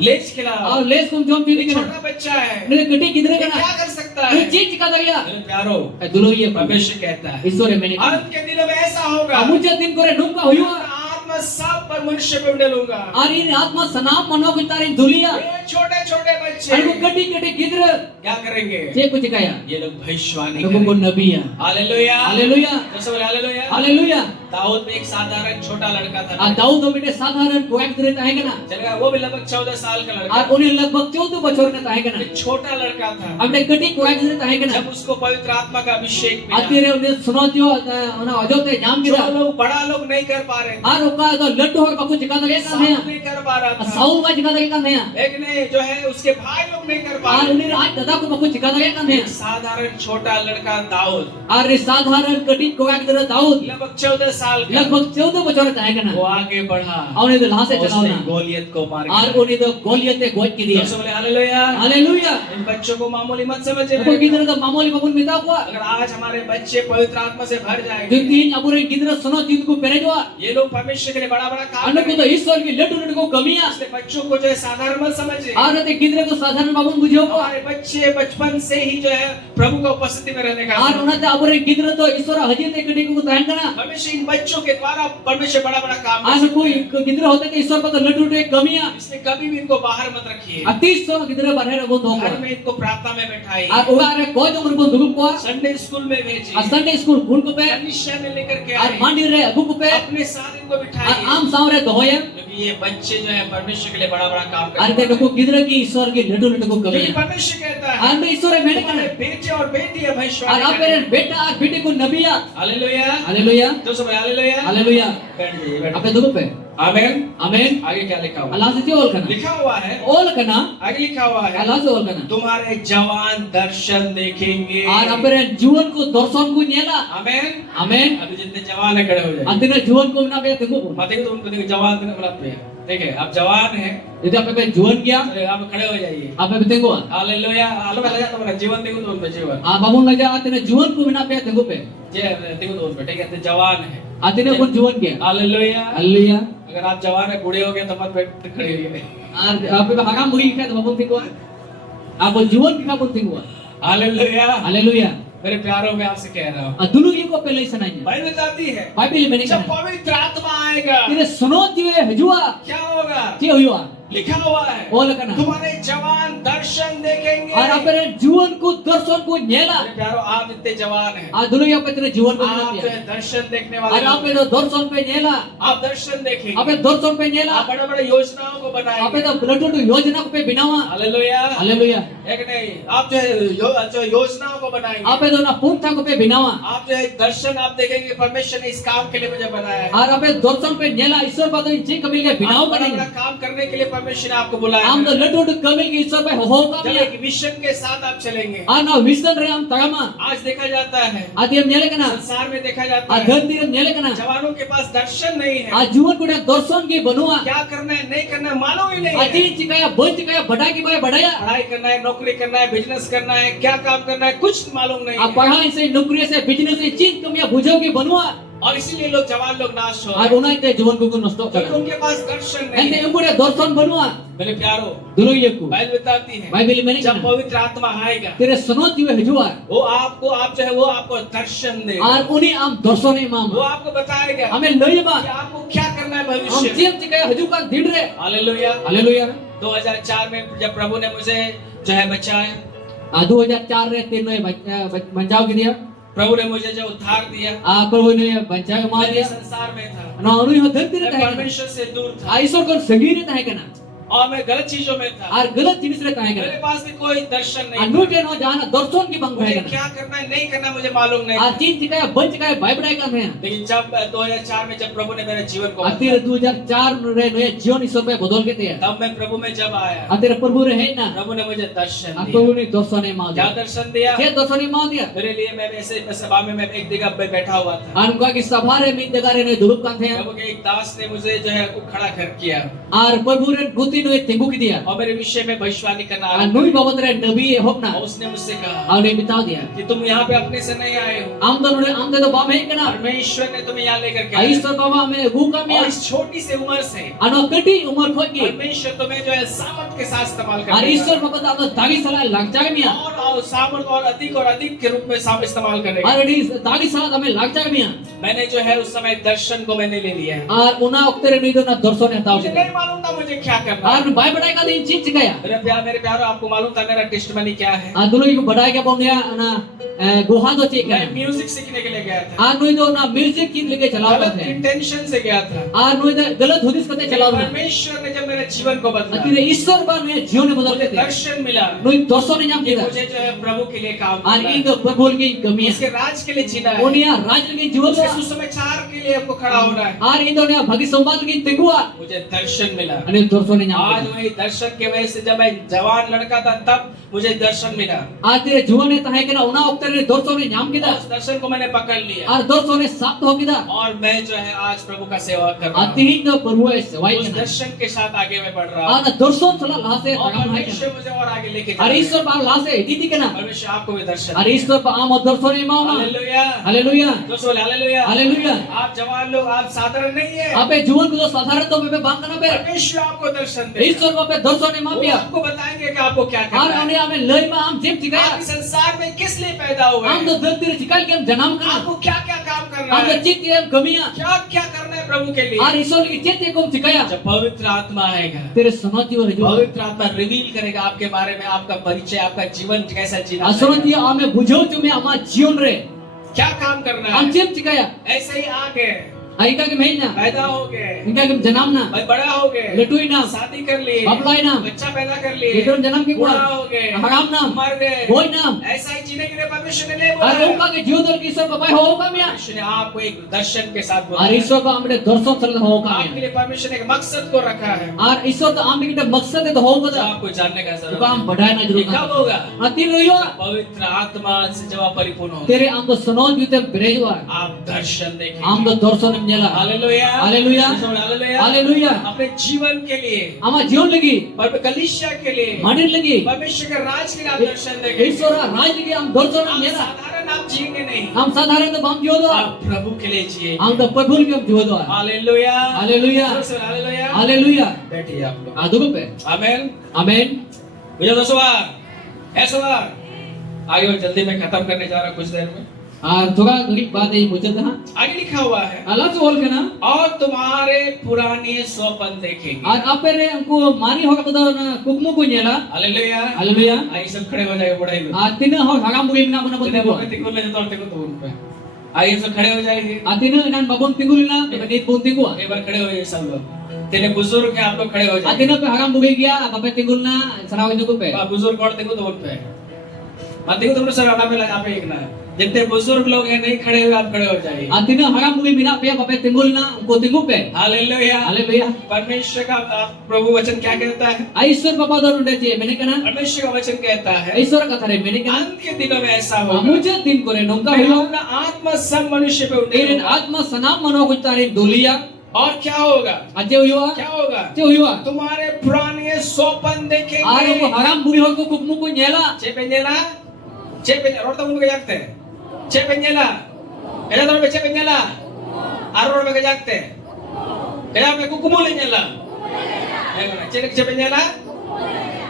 लेज खिलाओ और लेस कुम जॉब पी ये कना छोटा बच्चा है उन्हें कटी गिदरे ये कना क्या कर सकता मुझे है चीज चिका दगिया मेरे प्यारो दुलो ये परमेश्वर कहता है ईश्वर मैंने अंत के दिनों में ऐसा होगा मुझे दिन करे नुका हुआ आत्मा सब पर मनुष्य पे डालूंगा और इन आत्मा सनाम मनो की तारी दुलिया ये छोटे छोटे बच्चे अरे को कटी कटी गिदरे क्या करेंगे ये कुछ कया ये लोग भविष्यवाणी लोगों को करेंगे नबी है हालेलुया हालेलुया जैसे बोले हालेलुया हालेलुया दाऊद में एक साधारण छोटा लड़का आ था दाऊद बेटे साधारण कोएक रहता है ना चलेगा वो भी लगभग 14 साल का लड़का और उन्हें लगभग 14 बच्चों का है ना एक छोटा लड़का था अपने कटी कोएक रहता है ना जब उसको पवित्र आत्मा का अभिषेक आते मिला रे उन्हें सुनो दियो उन्हें अजोते नाम जो गिरा लोग बड़ा लोग नहीं कर पा रहे और उका तो लड्डू और बाकू जिका दगे का साउल नया नहीं कर पा रहा था साउल का जिका दगे का नया एक ने जो है उसके भाई लोग नहीं कर पा और रहे उन्हें आज दादा को बाकू जिका दगे का नया एक साधारण छोटा लड़का दाऊद और ये साधारण कटी कोएक रहता दाऊद लगभग 14 साल का लगभग 14 बच्चों का है वो ना आगे बढ़ा और उन्हें तो लाश से उसने चलाना गोलियत को मार और दिया उन्हें तो गोलियत से गोद की दिया दोस्तों बोले हालेलुया हालेलुया इन बच्चों को मामूली मत देखो समझिए किधर तो मामूली बाबून मिटा हुआ अगर आज हमारे बच्चे पवित्र आत्मा से भर जाएंगे जो तीन अबुरे किधर सुनो चीज को पेरे जो ये लोग परमेश्वर के लिए बड़ा बड़ा काम अन्य को करेंगे तो ईश्वर की लड्डू लड्डू को कमियां इसलिए बच्चों को जो है साधारण मत समझिए और ते किधर तो साधारण बाबून बुझो को हमारे बच्चे बचपन से ही जो है प्रभु का उपस्थिति में रहने का और उन्हें अबुरे किधर तो ईश्वर हजी ते कटी को तहन करना हमेशा इन बच्चों के द्वारा परमेश्वर बड़ा बड़ा काम आज कोई किधर होते तो ईश्वर को तो लड्डू लड्डू कमियां इसलिए कभी भी इनको बाहर मत रखिए अतीश तो किधर बाहर को दो घर में इनको प्रार्थना में बैठाइए और उगा रे कोई तो उनको दुगु को संडे स्कूल में भेजिए संडे स्कूल गुण को पे कलीसिया में लेकर के और आइए मांडी रे अगु को पे अपने साथ इनको और बिठाइए आम सावरे दोया क्योंकि ये बच्चे जो है परमेश्वर के लिए बड़ा बड़ा काम और करते ते को किधर की ईश्वर की लड्डू लड्डू को क्योंकि कमियां परमेश्वर कहता है और ईश्वर मैंने तुम्हारे करना बेटे और बेटी है और भविष्यवाणी आप करने। मेरे बेटा और बेटे को नबिया हालेलुया हालेलुया तो सब हालेलुया हालेलुया बैठ जाइए बैठ अपने दुगु पे जाइए। आमीन आमीन आगे क्या लिखा हुआ अल्लाह से ओल करना लिखा हुआ है ओल करना आगे लिखा हुआ है अल्लाह से ओल करना तुम्हारे जवान दर्शन देखेंगे और अपने जीवन को दर्शन को नेला आमीन आमीन अभी जितने जवान है खड़े हो जाए अंतिम जीवन को ना पे देखो मत देखो तो उनको देखो जवान देने वाला पे ठीक है आप जवान हैं यदि आप पे जीवन किया तो आप खड़े हो जाइए आप पे देखो हालेलुया हालेलुया लगा तुम्हारा जीवन देखो तो उन पे जीवन आ बाबू लगा तेरे जीवन को बिना पे देखो पे जे देखो तो उन पे ठीक है तो जवान है आते ने कौन जीवन किया हालेलुया हालेलुया अगर आप जवान है बूढ़े हो गए तो मत बैठ खड़े रहिए और आप पे हगाम बुरी क्या तो बाबू देखो आप जीवन की का बोल देखो हालेलुया हालेलुया मेरे प्यारों में आपसे कह रहा हूँ दुनु ये को पहले ही सुनाइए बाइबल बताती है बाइबल मैंने जब कहा पवित्र आत्मा आएगा तेरे सुनो दिए हजुआ क्या होगा ये हुआ लिखा हुआ है All kana. तुम्हारे जवान दर्शन देखेंगे। Ar apere juan ku dorson ku nyela. मेरे प्यारो आप इतने जवान हैं, Ar dulu ape tere juan ku आप जो nyela. है दर्शन देखने Ar वाले ape लोग। to dorson pe nyela. आप दर्शन देखेंगे, Ape dorson pe आप nyela. बड़े बड़े योजनाओं को Ape बनाएंगे। to latu tu yojana ko pe binawa. Hallelujah, Hallelujah. एक नहीं, आप जो है जो योजनाओं को बनाएंगे। Ape to na puntha ko pe binawa. आप जो है दर्शन आप देखेंगे परमेश्वर ने इस काम के लिए मुझे बनाया है। Ar ape dorson pe nyela Ishwar pa to je kamil ke binaw आप बड़ा karenge. बड़ा काम करने के लिए परमेश्वर ने आपको बुलाया Am to है। latu tu kamil ke Ishwar pa ho ka जब miya. एक मिशन के साथ आप चलेंगे। Ar na vision re am tagama. आज देखा जाता है, Adi am nyela kana. संसार में देखा जाता Ar है, dharti am nyela kana. जवानों के पास दर्शन नहीं है, Ar juan ku ne dorson ki banua. क्या करना है नहीं करना है मालूम ही नहीं है। Adi chikaya boy chikaya bada ki boy badaya. पढ़ाई करना है, नौकरी करना है, बिजनेस करना है, क्या काम करना है कुछ मालूम नहीं Ar है। पढ़ाई से नौकरी से बिजनेस से चीज तुम या बुझो की बनवा. और इसीलिए लोग जवान लोग नाश हो Ar रहे हैं, unai te juan ku nosto क्योंकि kara. उनके पास दर्शन नहीं Ente है। umure dorson banua. मेरे प्यारो Dulu yeku. बाइबल बताती है Bible में नहीं जब कहना. पवित्र आत्मा आएगा तेरे सनोत हुए हजुआ. वो आपको आप जो है वो आपको दर्शन देगा, Ar uni am dorson वो imam. आपको बताएगा Ame loye ba. कि आपको क्या करना है Am भविष्य में। chiem chikaya haju ka didre. Hallelujah. Hallelujah. 2004 में जब प्रभु ने मुझे जो है बचाया, 2004 रे तीन में बचाव के दिया. प्रभु ने मुझे जो उद्धार दिया, प्रभु ने बचाव मार मैं दिया. संसार में था, ना उन्हें हो धरती मैं रहता है. परमेश्वर से दूर था आईश्वर को संगी रहता है कहना. और मैं गलत चीजों में था, आर गलत चीज रहता है मेरे कहना. पास भी कोई दर्शन नहीं था। अनुटे नो जाना दर्शन की बंग मुझे है कहना. क्या करना है नहीं करना मुझे मालूम नहीं आर था। चीज चिकाया बन चिकाया भाई बढ़ाई का है. लेकिन जब 2004 में जब प्रभु ने मेरे जीवन को अतीर 2004 रे नो जीवन ईश्वर पे बदल के दिया. तब मैं प्रभु में जब आया, अतीर प्रभु रे है ना. प्रभु ने मुझे दर्शन दिया। प्रभु ने दर्शन मार क्या दिया. दर्शन दिया? क्या दर्शन मार दिया. मेरे लिए मैं ऐसे सभा में मैं एक जगह पे बैठा हुआ था, आर उनका की सभा रे में जगह रे ने दुरुप का थे. प्रभु के एक दास ने मुझे जो है खड़ा कर किया आर प्रभु रे गुती नो तेंगु की दिया. और मेरे विषय में भविष्यवाणी करना आर आरंभ नुई किया। बाबत रे नबी होप ना. और उसने मुझसे कहा आर ने बता दिया. कि तुम यहाँ पे अपने से नहीं आए हो, आम तो बाम है कहना. और मैं ईश्वर ने तुम्हें यहाँ लेकर के आया। ईश्वर बाबा में गु का में. और इस छोटी सी उम्र से अनो कटी उम्र खोज की. परमेश्वर तुम्हें जो है सामर्थ के साथ इस्तेमाल आर करेगा ईश्वर बाबा तो दागी सलाह लग जाए मिया. और सामर्थ और अधिक के रूप में इस्तेमाल करेगा। आर डी दागी सलाह हमें लग जाए मिया. मैंने जो है उस समय दर्शन को मैंने ले लिया है। आर उना उक्तरे नहीं तो ना दर्शन हटाओ. मुझे नहीं मालूम था मुझे क्या करना है। आर भाई बढ़ाई का दिन चीज चिकाया. मेरे प्यारो आपको मालूम था मेरा टेस्टमनी क्या है? आर दुलो ये बढ़ाई के बोलिया ना गुहा तो चेक मैं है. म्यूजिक सीखने के लिए गया था, आर नुई तो ना म्यूजिक की लेके चलाओ गलत थे. इंटेंशन से गया था। आर नुई तो गलत हुदिस करते चलाओ ना. परमेश्वर ने जब मेरे जीवन को बदला, अतीरे ईश्वर बा ने जीवन में बदल मुझे के थे. दर्शन मिला नुई दर्शन ने जाम कि किया. मुझे जो है प्रभु के लिए काम आर करना इन है, तो प्रभु की कमी है. उसके राज के लिए जीना है, ओनिया राज के जीवन उसके का. सुसमाचार के लिए आपको खड़ा होना है। आर इन तो ने भागी संवाद की तेगुआ. मुझे दर्शन मिला। अने दर्शन ने जाम आज किया. वही दर्शन के वजह से जब मैं जवान लड़का था तब मुझे दर्शन मिला, आर तेरे जीवन ने तहे के ना उना उक्तरे दर्शन ने जाम किया. उस दर्शन को मैंने पकड़ लिया आर दर्शन ने साथ हो किया. और मैं जो है आज प्रभु का सेवा कर रहा हूँ। अतिहिन तो प्रभु है सेवाई उस करना. दर्शन के साथ आगे मैं बढ़ रहा हूँ आर दर्शन चला लासे और तगम है. परमेश्वर मुझे और आगे लेके जा आर रहा है। ईश्वर बा लासे दीदी के ना. परमेश्वर आपको भी दर्शन आर ईश्वर बा आम दर्शन ने माओ ना. हालेलुया। हालेलुया. दोस्तों हालेलुया। हालेलुया. आप जवान लोग आप साधारण नहीं है, आपे जीवन को तो साधारण तो पे बांग करना पे. परमेश्वर आपको दर्शन दे, ईश्वर को पे दर्शन ने मां वो पिया. आपको बताएंगे कि आपको क्या आर करना आने है। हमें लय में हम जेब आप चिकाया. इस संसार में किस लिए पैदा हुए हम तो हैं? धरती रे चिकाल के हम जन्म करना. आपको क्या क्या काम करना हम तो है? चित के कमियां. क्या क्या करना है प्रभु के लिए? आर ईश्वर की चित को चिकाया. जब पवित्र आत्मा आएगा, तेरे समाधि और जो पवित्र आत्मा रिवील करेगा आपके बारे में, आपका परिचय, आपका जीवन कैसा जीना असमति है, हमें बुझो तुमे हमारा जीवन रे क्या काम करना हम है। जेब चिकाया. ऐसे ही आ गए, आइका के महीना पैदा हो गए, इनका के जन्म ना. भाई बड़ा हो गए, लटुई ना. शादी कर लिए, बापलाई ना. बच्चा पैदा कर लिए, लेकर जन्म के बूढ़ा कुआ. हो गए, हराम ना. मर गए, बोई ना. ऐसा ही जीने के लिए परमेश्वर ने नहीं बोला आर है। उनका के जीवन दर की ईश्वर का भाई हो का मिया. परमेश्वर ने आपको एक दर्शन के साथ बोला आर है। ईश्वर का हमने दर्शन चल हो का आपके मिया. लिए परमेश्वर ने एक मकसद को रखा है आर ईश्वर तो आम के मकसद है तो हो जो बता. आपको जानने का तो जरूरत काम है। बढ़ाना ये जरूर कब है. होगा? अति रहियो पवित्र आत्मा से जब आप परिपूर्ण होंगे, तेरे आम तो सनोज बीते ब्रेजवा. आप दर्शन देखेंगे। आम तो दर्शन मिला. Hallelujah, hallelujah. Hallelujah, hallelujah. अपने जीवन के लिए, हमारा जीवन लगी पर कलीसिया के लिए, मानिर लगी. परमेश्वर के राज के लिए आप दर्शन देखेंगे। ईश्वर राज लगी हम दर्शन आप मिला. साधारण आप जिएंगे नहीं, हम साधारण तो हम जीवन दो. आप प्रभु के लिए जिए। हम तो प्रभु के हम जीवन दो. Hallelujah, hallelujah. हालेलुया। हालेलुया. बैठिए आप लोग। आदुको पे. आमेन। आमेन. मुझे दो सवाल, ऐ सवाल आइयो जल्दी मैं खत्म करने जा रहा हूँ कुछ देर में। थोड़ा घड़ी बाद ये मुझे था आगे लिखा हुआ है अल्लाह से बोल के ना और तुम्हारे पुराने स्वप्न देखेंगे और आप रे हमको मारी होगा तो ना कुकमु को नेला हालेलुया हालेलुया आइए सब खड़े हो जाएंगे बड़े तीन हो हगाम बुगी ना बना बोलते को तिकुल ले तो तिकुल तो उन पे आइए सब खड़े हो जाएंगे तीन नान बाबून तिंगुलिना तो नीत बोलते को एक बार खड़े हो जाइए सब लोग तेरे बुजुर्ग हैं आप लोग खड़े हो जाइए तीन पे हगाम बुगी गया बापे तिंगुलना सनाव के को पे बुजुर्ग और देखो तो उन पे मत देखो तुम सब आना पे लगा पे एक ना जितने बुजुर्ग लोग हैं नहीं खड़े हुए आप खड़े हो जाइए तीन हगाम बुगी बिना पे बापे तिंगुलना उनको तिंगु पे हालेलुया हालेलुया परमेश्वर का प्रभु वचन क्या कहता है ईश्वर बाबा दर उंडे जे मैंने कहा परमेश्वर का वचन कहता है ईश्वर कथा रे मैंने कहा अंत के दिनों में ऐसा होगा मुझे दिन करे नोंका मैं हुआ अपना आत्मा सब मनुष्य पे तेरे उठेगा आत्मा सनाम मनो कुछ तारे दुलिया और क्या होगा अजे हुआ क्या होगा जो हुआ तुम्हारे पुराने स्वप्न देखेंगे आरे वो हराम बुरी हो को कुकमु को नेला चेपेंजेला रोड तो उनको जागते हैं चेपेंजेला एला तो बेचे पेंजेला आरो में जागते हैं एला में कुकुमु लेंजेला है ना चेपेंजेला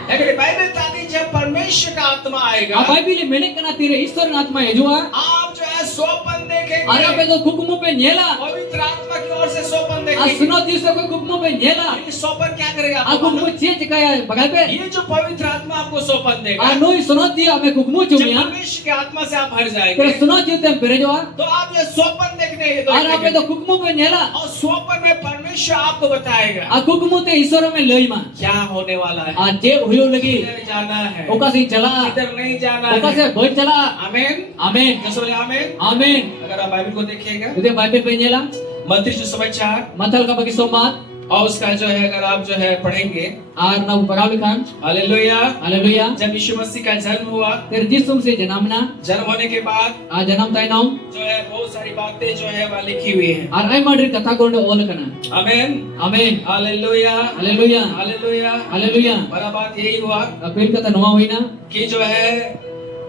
है कि बाइबल ताकि जब परमेश्वर का आत्मा आएगा बाइबल मैंने कहा तेरे ईश्वर का आत्मा है जो आप जो है स्वप्न देखेंगे अरे पे तो कुकमु पे नेला पवित्र आत्मा की ओर से स्वप्न आ देखेंगे सुनो तीसरे को कुकमु पे नेला ये स्वप्न क्या करेगा आ कुकमु चेंज काया बगल पे ये जो पवित्र आत्मा आपको स्वप्न देगा आ नोई सुनो दी हमें कुकमु जब चुमिया परमेश्वर की आत्मा से आप भर तेरे जाएंगे सुनो जीते पेरे जो तो आप ये स्वप्न देखने अरे पे तो कुकमु पे नेला और स्वप्न में परमेश्वर आपको बताएगा आ कुकमु ते ईश्वर में लई मा क्या होने वाला है आ जे हुयो लगी किधर जाना है ओका से चला किधर नहीं जाना ओका है से भोज चला आमीन आमीन कैसे बोले आमीन आमीन अगर आप बाइबल को देखिएगा उदे बाइबल पे नेला मत्ती सुसमाचार मथल का बगी सोमवार और उसका जो है अगर आप जो है पढ़ेंगे आर ना पढ़ा लिखान हालेलुया हालेलुया जब यीशु मसीह का जन्म हुआ तेरे जिसम से जन्मना जन्म होने के बाद आ जन्म ताई नाम जो है बहुत सारी बातें जो है वहाँ लिखी हुई है आर आई माडरी कथा कोंडे ओल कना आमीन आमीन हालेलुया हालेलुया हालेलुया हालेलुया बड़ा बात यही हुआ अपील कथा नवा हुई ना कि जो है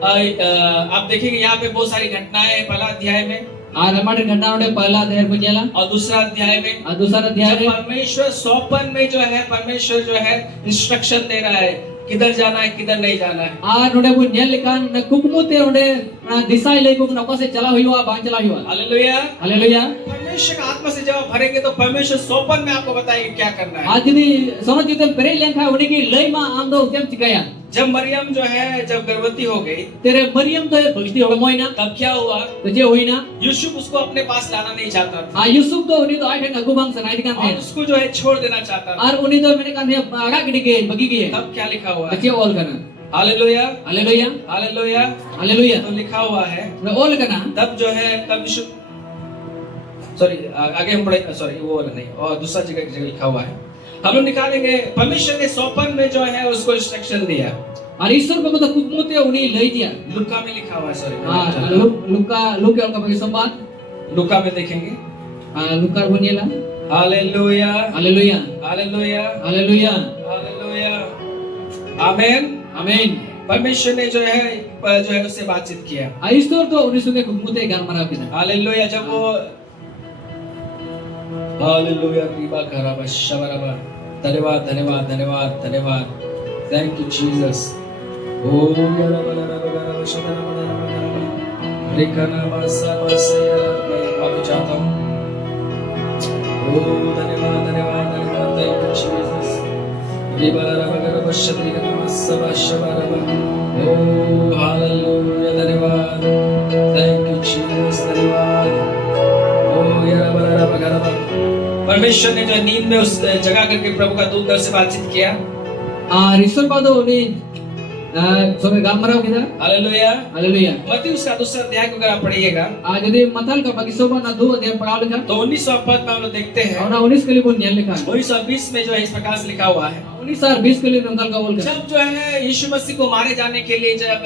आप देखेंगे यहाँ पे बहुत सारी घटनाएं हैं पहला अध्याय में आर हमारे घटना उन्हें पहला अध्याय को चला और दूसरा अध्याय में और दूसरा अध्याय जब में परमेश्वर स्वप्न में जो है परमेश्वर जो है इंस्ट्रक्शन दे रहा है किधर जाना है किधर नहीं जाना है आर नोडे को नेल लिखान न कुकमुते उन्हें न दिशा ले को नौका से चला हुआ बांध चला हुआ हालेलुया हालेलुया परमेश्वर का आत्मा से जब आप भरेंगे तो परमेश्वर स्वप्न में आपको बताएंगे क्या करना है आज नी समझ जीते पेरे लेखा उन्हें की लई मा आम दो केम चिकाया जब मरियम जो है जब गर्भवती हो गई तेरे मरियम तो भक्ति हो मोइना तब क्या हुआ तो जे हुई ना यूसुफ उसको अपने पास लाना नहीं चाहता था आ यूसुफ तो उन्हें तो आठ नगु बांग सनाई दिखान और थे उसको जो है छोड़ देना चाहता था और उन्हें तो मैंने कहा आगा गिड़ी के बगी गए तब क्या लिखा हुआ है बच्चे ओल करना हालेलुया हालेलुया हालेलुया हालेलुया तो लिखा हुआ है ओल करना तब जो है तब यूसुफ सॉरी आगे हम पढ़े सॉरी वो वाला नहीं और दूसरा जगह लिखा हुआ है हम लोग निकालेंगे परमेश्वर ने स्वप्न में जो है उसको इंस्ट्रक्शन दिया और ईश्वर को तो कुकमुते उन्हें ले दिया लुका में लिखा हुआ है सॉरी हां लुका का बगी संवाद लुका में देखेंगे लुका बनिएला hallelujah hallelujah hallelujah hallelujah hallelujah आमीन आमीन परमेश्वर ने जो है उससे बातचीत किया ईश्वर तो उन्हें सुने कुकमुते गान मरा के हालेलुया जब वो हालेलुया रीबा कराबा शबरबा धन्यवाद धन्यवाद धन्यवाद धन्यवाद थैंक यू जीसस ओ यारा बला रबा शबरबा रेखना मासा मासा मैं अब चाहता हूं ओ धन्यवाद धन्यवाद धन्यवाद थैंक यू जीसस रीबा रबा शबरबा मासा शबरबा ओ हालेलुया धन्यवाद थैंक यू जीसस धन्यवाद ओ यारा बला रबा परमेश्वर ने जो नींद में उस जगह करके प्रभु का दूत दर से बातचीत किया और ईश्वर का तो उन्हें सोने गान मरा के हालेलुया हालेलुया मत्ती उसका दूसरा अध्याय को अगर आप पढ़िएगा आज यदि मथल का बगी सोबा ना दो अध्याय पढ़ा लिखा तो 19 पद में हम लोग देखते हैं और 19 के लिए बोल लिखा 1920 में जो है इस प्रकार से लिखा हुआ है 19 और 20 के लिए रंगल का बोल जब जो है यीशु मसीह को मारे जाने के लिए जब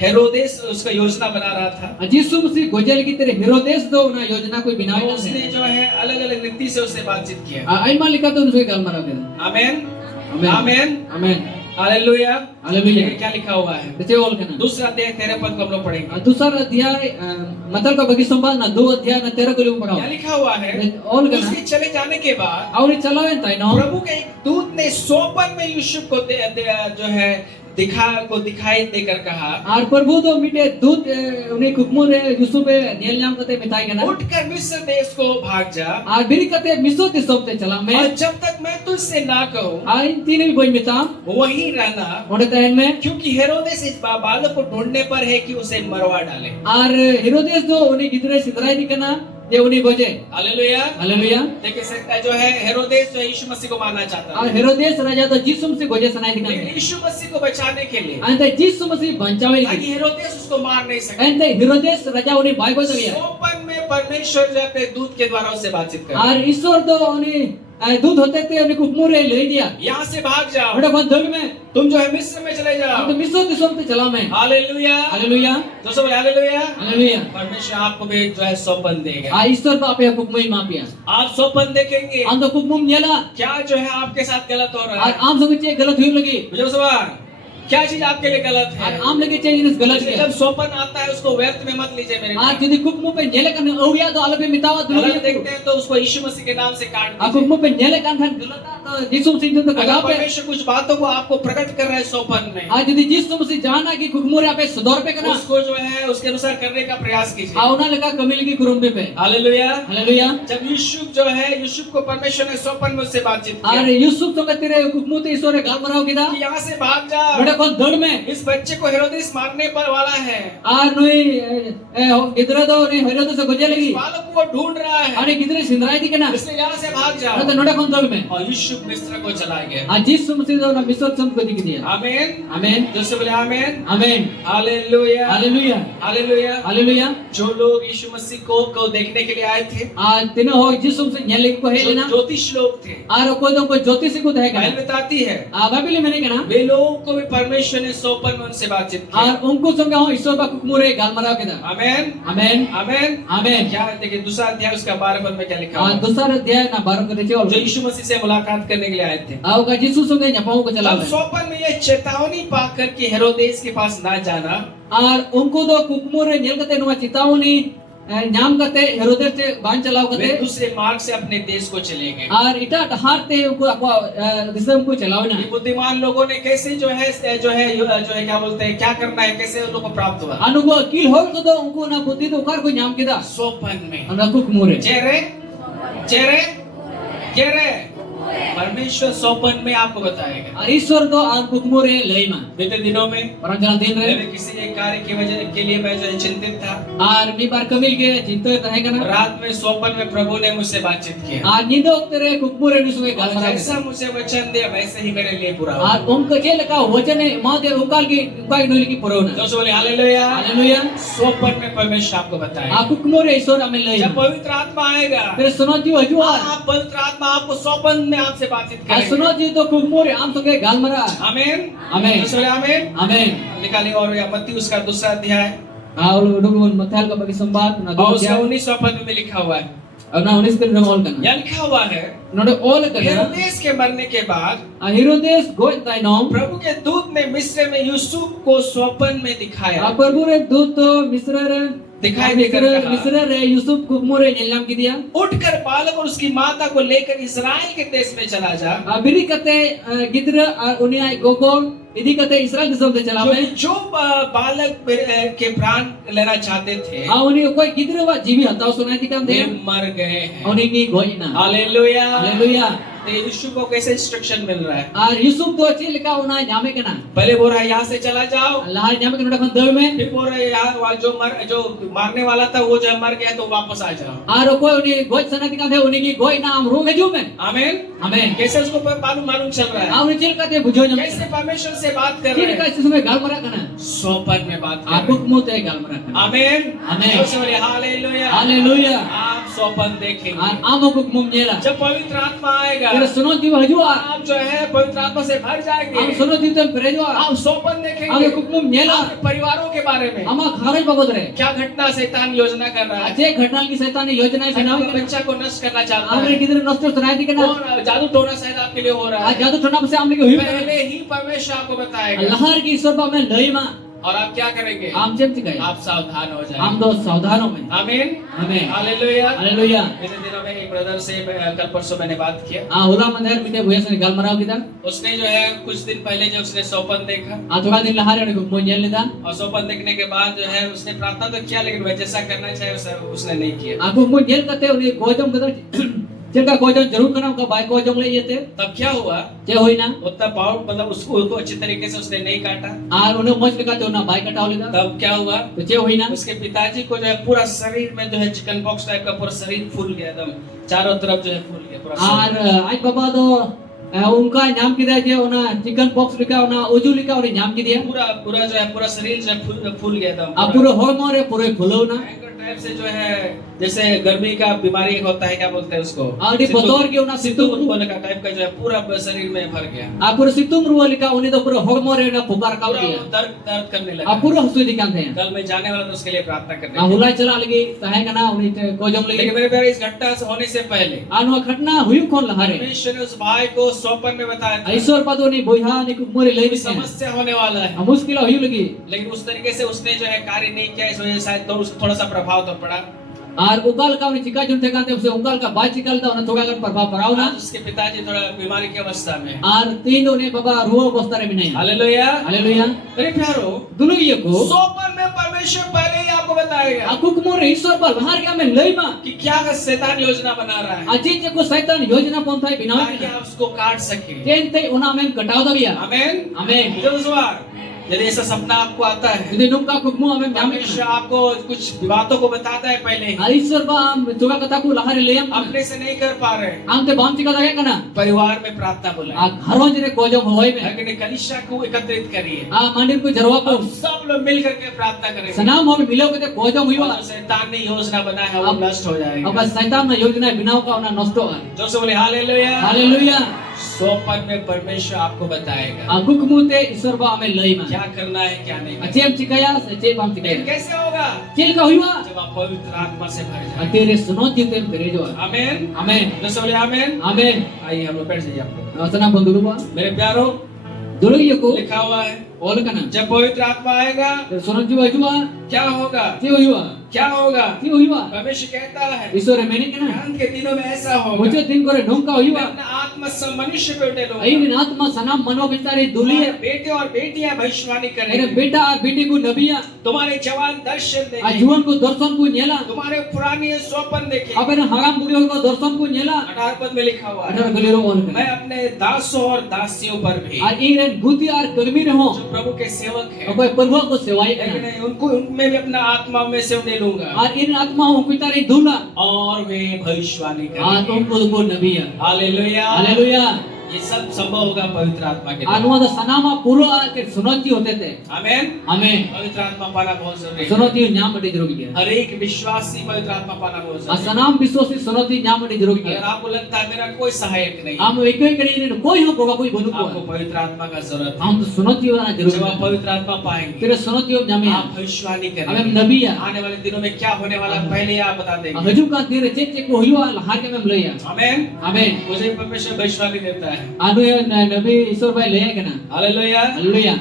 हेरोदेस उसका योजना बना रहा था यीशु मसीह गोजल की तेरे हेरोदेस दो ना योजना कोई बिना तो उसने जो है अलग अलग रीति से उससे बातचीत किया आइमा लिखा तो उनसे गान मरा के आमीन आमीन आमीन हालेलुया हालेलुया क्या लिखा हुआ है बच्चे बोल के ना दूसरा अध्याय 13 पद को हम लोग पढ़ेंगे दूसरा अध्याय मतलब का बगी संवाद ना 2 अध्याय ना 13 को लिए पढ़ा क्या लिखा हुआ है और के ना उसके चले जाने के बाद और चलावे ताई ना प्रभु के एक दूत ने स्वप्न में यूसुफ को जो है दिखाई देकर कहा, Ar perbu do mite dut uni kukmure Yusuf nyel nyam kate mitai kana. उठकर मिस्र देश को भाग जा, Ar biri kate miso tisom te chala और me. जब तक मैं तुझसे ना कहूँ Ar tini boy mitam. वहीं रहना, Ode tahen me. क्योंकि हेरोदेस इस बालक को ढूंढने पर है कि उसे मरवा डाले। Ar Herodes do uni gidre sidrai di kana. Je uni goje. Hallelujah. Hallelujah. देखिए सकता जो है हेरोदेस जो है यीशु मसीह को मारना चाहता Ar है, Herodes raja do jisum se goje sanai di लेकिन kana. यीशु मसीह को बचाने के लिए Ante jisum se banchawe ताकि di. हेरोदेस उसको मार नहीं सके, Ante Herodes raja uni bai goje dia. सोपन में परमेश्वर जो अपने दूत के द्वारा उससे बातचीत कर, Ar Ishwar do uni दूध होते थे uni kukmure le dia. यहाँ से भाग जाओ, Ode kon dog me. तुम जो है मिस्र में चले Am जाओ। to miso tisom te chala me. Hallelujah. Hallelujah. तो सब बोले हालेलुया। Hallelujah. परमेश्वर आपको भी जो है सोपन देगा, A Ishwar do ape kukmui mapia. आप सोपन देखेंगे Ando kukmum nyela. क्या जो है आपके साथ गलत हो रहा Ar है। am soge che galat hui lagi. मुझे सवाल, क्या चीज आपके लिए गलत Ar है? am lagi che jinis galat जब dia. सोपन आता है उसको व्यर्थ में मत लीजिए मेरे Ar भाई। jodi kukmum pe nyele kan auya do alabe mitawa गलत dulu. देखते हैं तो उसको यीशु मसीह के नाम से काट A दीजिए। kukmum pe nyele kan kan galata to jisum se jod अगर kada pe. परमेश्वर कुछ बातों को आपको प्रकट कर रहा है सोपन में, A jodi jisum se jana ki kukmure ape sudor pe kana. उसको जो है उसके अनुसार करने का प्रयास कीजिए। Auna leka kamil ki kurum pe. Hallelujah. Hallelujah. जब यूसुफ जो है, यूसुफ को परमेश्वर ने सोपन में उससे बातचीत Ar किया Yusuf to katire kukmu te Ishwar gal marao kida. कि यहाँ से भाग जा, Bada kon dod me. इस बच्चे को हेरोदेस मारने पर वाला है, Ar nui gidra do ni Herodes se goje इस lagi. बालक को ढूंढ रहा है, Are gidre sindrai di kana. इसलिए यहाँ से भाग जाओ। Ata noda kon dog me. और यूसुफ मिस्र को चला गया। A jisum se do na misot sam ko dik dia. आमीन। Amen. जोसे बोले आमीन। Amen. Hallelujah. Hallelujah. Hallelujah. Hallelujah. जो लोग यीशु मसीह को देखने के लिए आए थे, A tino ho jisum se nyele ko जो helena. ज्योतिष लोग थे, Ar ko do ko jyotisi ko dai Bible kana. बताती है A babili mene kana. वे लोगों को भी परमेश्वर ने सोपन में उनसे बातचीत की। Ar unko संगे ho Ishwar ba kukmure gal marao kida. आमीन। Amen. आमीन। Amen. क्या देखिए दूसरा अध्याय उसका 12 पद में क्या लिखा A हुआ है? dusar adhyay na 12 ko de chol. जो यीशु मसीह से मुलाकात करने के लिए आए थे, A ka jisu संगे nyapao ko chala तब me. सोपन में ये चेतावनी पाकर कि हेरोदेस के पास ना जाना, Ar unko do kukmure nyel kate nuwa chitawni nyam kate Herodes te ban chalao way kate. दूसरे मार्ग से अपने देश को चले गए। Ar ita dhar te unko akwa disam ko chalao na. ये बुद्धिमान लोगों ने कैसे जो है क्या बोलते हैं, क्या करना है, कैसे उन लोगों को प्राप्त हुआ? Anu ko kil hol ko do unko na buddhi do ukar ko nyam kida. सोपन में Ana kukmure. चेहरे चेहरे चेहरे परमेश्वर सोपन में आपको बताएगा। Ar Ishwar do ar kukmure leima. बीते दिनों में Parang jalan din re. मेरे किसी एक कार्य की वजह के लिए मैं जो है चिंतित था। Ar mi bar kamil ke चिंता रहे kana. रात में सोपन में प्रभु ने मुझसे बातचीत किया, Ar nindo tere kukmure ni sungai gal और marao. जैसा मुझे वचन दिया वैसे ही मेरे लिए पूरा Ar हुआ। unko chele ka wachane ma de ukal ki ukai noli ki purona. तो बोले हालेलुया। Hallelujah. सोपन में परमेश्वर आपको बताएगा। A kukmure Ishwar ame जब leima. पवित्र आत्मा आएगा, Tere suno ji hajuar. आप पवित्र आत्मा आपको सोपन में आपसे बातचीत A करेगा। suno ji to kukmure am sungai gal mara. आमीन। Amen. तो बोले आमीन। Amen. निकालिए और या मत्ती उसका दूसरा अध्याय Aul dugun mathal ka bagi sambat na और do उसका kya. 19वां पद में लिखा हुआ है, Na 19 ke ol kana. यहाँ लिखा हुआ है Node ol kana. हेरोदेस के मरने के बाद A Herodes go tai nom. प्रभु के दूत ने मिस्र में यूसुफ को स्वप्न में दिखाया। A perbure dut to Misra re. दिखाई देकर कहा, Misra re Yusuf kukmure nyelam ki dia. उठकर बालक और उसकी माता को लेकर इस्राएल के देश में चला जा, A biri kate gidra uni ai gogol idi kate Israel disam te chala me. जो बालक के प्राण लेना चाहते थे A uni koi gidra wa jibi hatao sunai dikam way de. मर गए हैं। Uni ni goi na. Hallelujah. Hallelujah. तो यीशु को कैसे इंस्ट्रक्शन मिल रहा है? Ar Yusuf do chele ka una nyame kana. पहले बोल रहा है यहाँ से चला जाओ, Allah nyame kana kon dol me. फिर बोल रहा है यहाँ जो मारने वाला था वो जो मर गया तो वापस आ जाओ। Ar koi uni goi sunai dikam de uni ni goi na am ro heju me. आमीन। Amen. कैसे उसको मालूम चल रहा है? A uni chele ka te bujo nyame. कैसे परमेश्वर से बात कर Chele रहे ka हैं? isu sungai gal mara kana. सोपन में बात कर A रहे हैं। kukmu te gal mara kana. आमीन। आमीन। जोर से बोलिए हालेलुया। Hallelujah. आप सोपन देखेंगे। Ar amo kukmum nyela. जब पवित्र आत्मा आएगा, Tere suno ji hajuar. आप जो है पवित्र आत्मा से भर Am जाएंगे। suno ji to perejuar. आप सोपन Ame देखेंगे kukmum nyela. आपके परिवारों के बारे में Ama kharaj babod re. क्या घटना शैतान योजना कर रहा है। Ache घटनाल की शैतानी योजनाएं बनावे आपके kana. बच्चा को नष्ट करना चाहता Amre है। gidre nosto sunai dikana. कौन जादू टोना शायद आपके लिए हो रहा A है। jadu thona se amle ke hui. पहले ही परमेश्वर आपको बताएगा। Allah ki Ishwar ba me leima. और आप क्या करेंगे? Am cem cikaya. आप सावधान हो Am जाएंगे। do saudhano mein. आमीन Amen. हालेलुया। Hallelujah. इन दिनों में एक ब्रदर से कल परसों मैंने बात किया। Ulah mandar mite buya sa gal maraw kita. उसने जो है कुछ दिन पहले जब उसने सोपन देखा Thoda din lahari ani mo nyel nida. और सोपन देखने के बाद जो है उसने प्रार्थना तो किया, लेकिन वह जैसा करना चाहिए उसने नहीं किया। Aku mo nyel kate uni gojong kata. Jika gojong jarur kana ka bai gojong le yete. तब क्या हुआ? Je hoina. उतना पाउड मतलब उसको अच्छी तरीके से उसने नहीं काटा। Uno moj kate una bai kata holida. तब क्या हुआ? To je hoina. उसके पिताजी को जो है पूरा शरीर में जो है चिकन पॉक्स टाइप का पूरा शरीर फूल गया, एकदम चारों तरफ जो है फूल गया पूरा शरीर। Aj baba do उनका नाम किया जे उना चिकन पॉक्स लिखा उना उजू लिखा और नाम किया पूरा पूरा जो है पूरा शरीर जो है फूल गया था। अब पूरे हॉर्मोन रे पूरे फुलो ना भयंकर टाइप से जो है जैसे गर्मी का बीमारी एक होता है, क्या बोलते हैं उसको? आडी बतौर के उना सितुम होने का टाइप का जो है पूरा शरीर में भर गया। आ पूरे सितुम रुआ लिखा उन्हें तो पूरे हॉर्मोन रे ना फुकार का पूरा दिया दर्द दर्द करने लगा। अब पूरा हंसू दिखाते हैं कल मैं जाने वाला था उसके लिए प्रार्थना करने। हुला चला लगी तहे कना उन्हें कोजम लगी। लेकिन मेरे प्यारे इस घटना से होने से पहले आनो घटना हुई कौन लहारे परमेश्वर ने उस भाई को सोपन में बताया था ईश्वर पदो नहीं बोइहा ने कुमरे ले कि समस्या होने वाला है, मुश्किल हुई लगी। लेकिन उस तरीके से उसने जो है कार्य नहीं किया, इस वजह से शायद तो उसको थोड़ा सा प्रभाव तो पड़ा। और उकाल का उन्हें चिका जुन थे कांते उसे उकाल का बात चिकालता उन्हें थोड़ा अगर प्रभाव पड़ाओ ना। उसके पिताजी थोड़ा बीमारी की अवस्था में और तीनों ने बाबा रुआ बस्ता रे नहीं। Hallelujah hallelujah. मेरे प्यारो दुनु ये को सोपन में परमेश्वर पहले ही आपको बताएगा aku kumur ईश्वर पर बाहर क्या में लई मा कि क्या शैतान योजना बना रहा है अजी जे को शैतान योजना पंथाई बिना ताकि आप उसको काट सके। जेनते उना में कटाव दबिया। आमीन आमीन। यदि ऐसा सपना आपको आता है, यदि नुका कुमु हमें परमेश्वर आपको कुछ बातों को बताता है पहले ही, ईश्वर बा हम तुगा कथा को लहारे ले हम अपने से नहीं कर पा रहे, हम ते बाम चिका दगे कना परिवार में प्रार्थना बुलाएं, आ घरों जरे कोजम होय में लेकिन कलीसिया को एकत्रित करिए, आ मंदिर को जरवा को सब लोग मिल करके प्रार्थना करेंगे। सनाम हम मिलो के कोजम हुई और जो शैतान ने योजना बनाया है वो नष्ट हो जाएगा। अब शैतान ने योजना बिनाव का उना नष्ट हो। जो से बोले हालेलुया। हालेलुया। सोपन में परमेश्वर आपको बताएगा aku kumute ईश्वर बा हमें लई मा क्या करना है क्या नहीं करना अच्छे हम चिकाया सच्चे बाम है। चिकाया कैसे होगा? चिल का हुआ जब आप पवित्र आत्मा से भर जाए। तेरे सुनो जीते तेरे जो आमीन आमीन जो से बोले आमीन। आमीन। आइए हम लोग बैठ जाइए आप लोग। असना बंदुलु बा मेरे प्यारो दुलु ये को लिखा हुआ है ओल कना जब पवित्र आत्मा आएगा सुनो जीवा जुआ क्या होगा? जी हुआ क्या होगा? जी हुआ परमेश्वर कहता है ईश्वर मैंने कना ध्यान के दिनों में ऐसा होगा मुझे दिन करे ढोंका हुआ अपना आत्मा सब मनुष्य पे उठेगा। आई आत्मा सनाम मनो बिचारे दुलिए बेटे और बेटियां भविष्यवाणी अरे करेंगे। बेटा और बेटी को नबिया तुम्हारे जवान दर्शन आ देंगे, जीवन को दर्शन को नेला तुम्हारे पुराने स्वप्न देखेंगे। अब इन हराम बुढ़ियों को दर्शन को नेला 18 पद में लिखा हुआ है अठारह गलीरो ओल मैं अपने दासों और दासियों पर भी और इन गुती और कर्मी रहो जो प्रभु के सेवक हैं, कोई प्रभु को सेवाई लेकिन करना उनको उनमें भी अपना आत्मा में से उन्हें लूंगा और इन आत्मा को पितारी दूला और वे भविष्यवाणी और करेंगे। उनको को नबिया हालेलुया। हालेलुया। ये सब संभव होगा पवित्र आत्मा के द्वारा। अनुवाद सनामा पूरो के सुनोती होते थे। आमीन। आमीन। पवित्र आत्मा पाना बहुत जरूरी है। सुनोती न्याम बड़ी जरूरी है। हर एक विश्वासी पवित्र आत्मा पाना बहुत जरूरी है। सनाम विश्वासी सुनोती न्याम बड़ी जरूरी है। अगर आपको लगता है मेरा कोई सहायक नहीं, हम एक एक करे ने कोई हो होगा कोई बनु आपको को पवित्र आत्मा का जरूरत है। हम तो सुनोती होना जब जरूरी आप है। पवित्र आत्मा पाएंगे तेरे सुनोती हो न्यामे आप भविष्यवाणी हमें करेंगे। नबिया आने वाले दिनों में क्या होने वाला है, पहले ही आप बता देंगे। हजू का तेरे चेचे को हुआ हार के में लइया। आमीन। आमीन। मुझे परमेश्वर भविष्यवाणी देता है। आनु नबी ईश्वर भाई ले के ना हालेलुया। हालेलुया।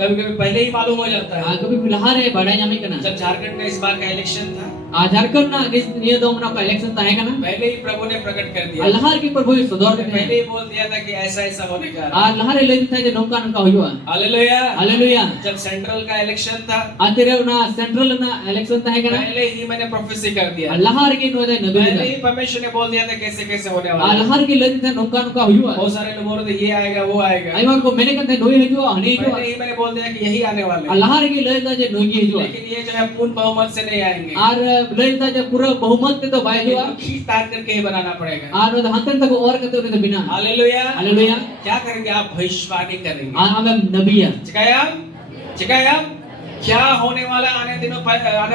कभी कभी पहले ही मालूम हो जाता है। कभी बिलहार है बड़ा न्यामी के ना जब झारखंड में इस बार का इलेक्शन था, झारखंड ना ये दो मना का इलेक्शन था है का ना पहले ही प्रभु ने प्रकट कर दिया। अल्लाह की प्रभु सुधार पहले देते ही बोल दिया था कि ऐसा ऐसा होने जा रहा है। अल्लाह रे ले देता है जो नौका नौका हुआ। हालेलुया। हालेलुया। जब सेंट्रल का इलेक्शन था, तेरे ना सेंट्रल ना इलेक्शन था है का ना पहले ही मैंने प्रोफेसी कर दिया। अल्लाह रे की नो दे नबी पहले ही परमेश्वर ने बोल दिया था कैसे कैसे होने वाला है। अल्लाह की ले देता है नौका नौका हुआ। बहुत सारे लोग बोल रहे थे ये आएगा वो आएगा। आई को मैंने कहते नोई है जो हनी जो पहले ही मैंने बोल दिया कि यही आने वाले हैं। अल्लाह रे की ले देता जो नोई है जो लेकिन ये जो है पूर्ण बहुमत से नहीं आएंगे। और ले देता जो पूरा बहुमत पे तो भाई जो खींच तार करके ही बनाना पड़ेगा। और हंतन तक और कहते हो तो बिना। हालेलुया। हालेलुया। क्या करेंगे आप? भविष्यवाणी करेंगे। हमें नबिया चिकाया क्या होने वाला आने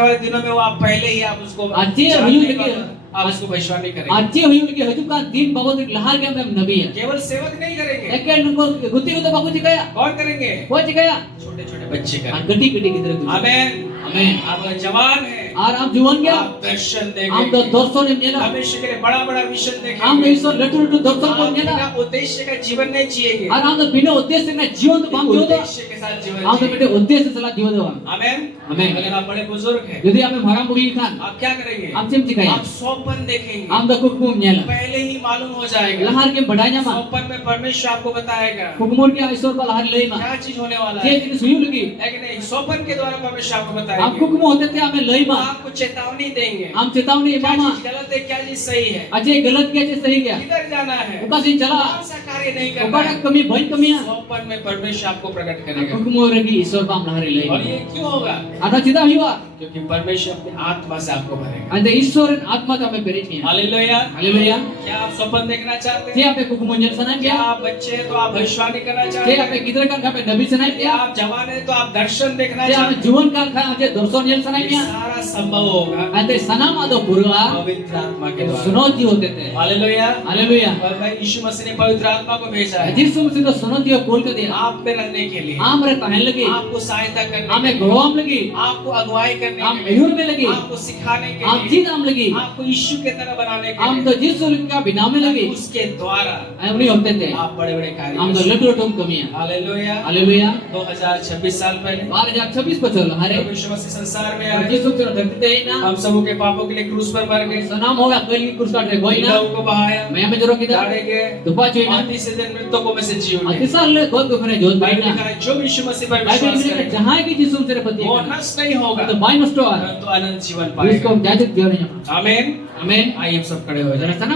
वाले दिनों में वो आप पहले ही आप उसको अच्छे जानने हुई के लेके बाद आप उसको भविष्यवाणी करेंगे। अच्छे हुई लेके हजू का दिन बाबू लहार के हम नबी है। केवल सेवक नहीं करेंगे। एक उनको गुत्ती को तो बाबू जी गया कौन करेंगे? वो जी गया छोटे छोटे बच्चे करेंगे। गड्डी गड्डी की तरफ आमीन। आमीन। आप अगर जवान है Ar am juwan gya. आप दर्शन Am देखेंगे, do dorson em nyela. भविष्य के लिए बड़ा बड़ा विजन Am देखेंगे, do isor letu dorson आप kon nyela. बिना उद्देश्य का जीवन नहीं जिएंगे, Ar am do bina uddesya na jiwan do bam jodo. उद्देश्य के साथ जीवन Am do जिएंगे। bete uddesya sala jiwan do. आमेन। आमेन। अगर आप बड़े बुजुर्ग हैं, Jadi ame bharang bugi khan. आप क्या करेंगे? Am sim tikaya. आप सौंपन देखेंगे, Am do kukmum nyela. पहले ही मालूम हो जाएगा। Lahar ke badanya ma. सौंपन में परमेश्वर आपको बताएगा Kukmur ke isor ba lahar lei ma. क्या चीज होने वाला Je है, jini suyu lagi. है कि नहीं? सौंपन के द्वारा परमेश्वर आपको Am बताएगा, kukmu hote te ame lei ma. आपको चेतावनी देंगे, Am चेतावनी क्या mama. चीज गलत है, क्या चीज सही है, अजय गलत क्या चीज सही क्या किधर जाना है, उका से चला कौन सा कार्य नहीं करना उका है। कमी भई कमिया सौंपन में परमेश्वर आपको प्रकट करेगा। हुकुम रगी ईश्वर बाम लहरी लई और ये क्यों होगा? आता चिदा हिवा क्योंकि परमेश्वर अपनी आत्मा से आपको भरेगा। अंत ईश्वर आत्मा का में पेरिच हालेलुया। हालेलुया क्या आप सौंपन देखना चाहते ते हैं? आपे हुकुम जन सना क्या क्या आप बच्चे हैं तो आप भविष्यवाणी करना ते चाहते आपे हैं? किधर का पे नबी सना क्या क्या आप जवान हैं तो आप दर्शन देखना ते आपे चाहते हैं? जीवन काल खा जे दर्शन जन सना ये क्या सारा संभव होगा अंत सना मा दो पुरवा पवित्र आत्मा के द्वारा। सुनो जी होते थे हालेलुया। हालेलुया और भाई यीशु मसीह ने पवित्र आत्मा को भेजा है जिस मसीह तो सुनो जी खोल के दिया आप में रहने के लिए, आम रे कहन लगी आपको सहायता करने आमे के लिए, गोम लगी आपको अगुवाई करने आम के लिए, मयूर में लगी आपको सिखाने के आम लिए, जी नाम लगी आपको यीशु के तरह बनाने के आम लिए, तो जिस का बिना में लगी उसके द्वारा उन्हीं होते थे आप बड़े बड़े कार्य आम कर तो सकते लटू टोम कमिया हैं। हालेलुया। हालेलुया 2026 साल पहले 2026 को चल हरे प्रभु यीशु मसीह संसार में आए, जिस तो धरती ते ना हम सबों के पापों के लिए क्रूस पर मर गए, सनाम होगा कल की कुछ काट रे कोई ना लोगों को बहाया, मैं में जरो किधर गाड़े गए, दुपा चोई ना तीसरे दिन मृतकों में से जी उठे। अतिसाल ले गोद को ने जोत बाइबल बैठना लिखा है, जो यीशु मसीह पर बाइबल विश्वास में करेगा जहां की जिसम तेरे पति वो नष्ट नहीं होगा तो बाई नष्ट हुआ परंतु अनंत जीवन इसको पाएगा। जाजत दियो नहीं आमीन। आमीन आइए सब खड़े हो जाए। जरा सना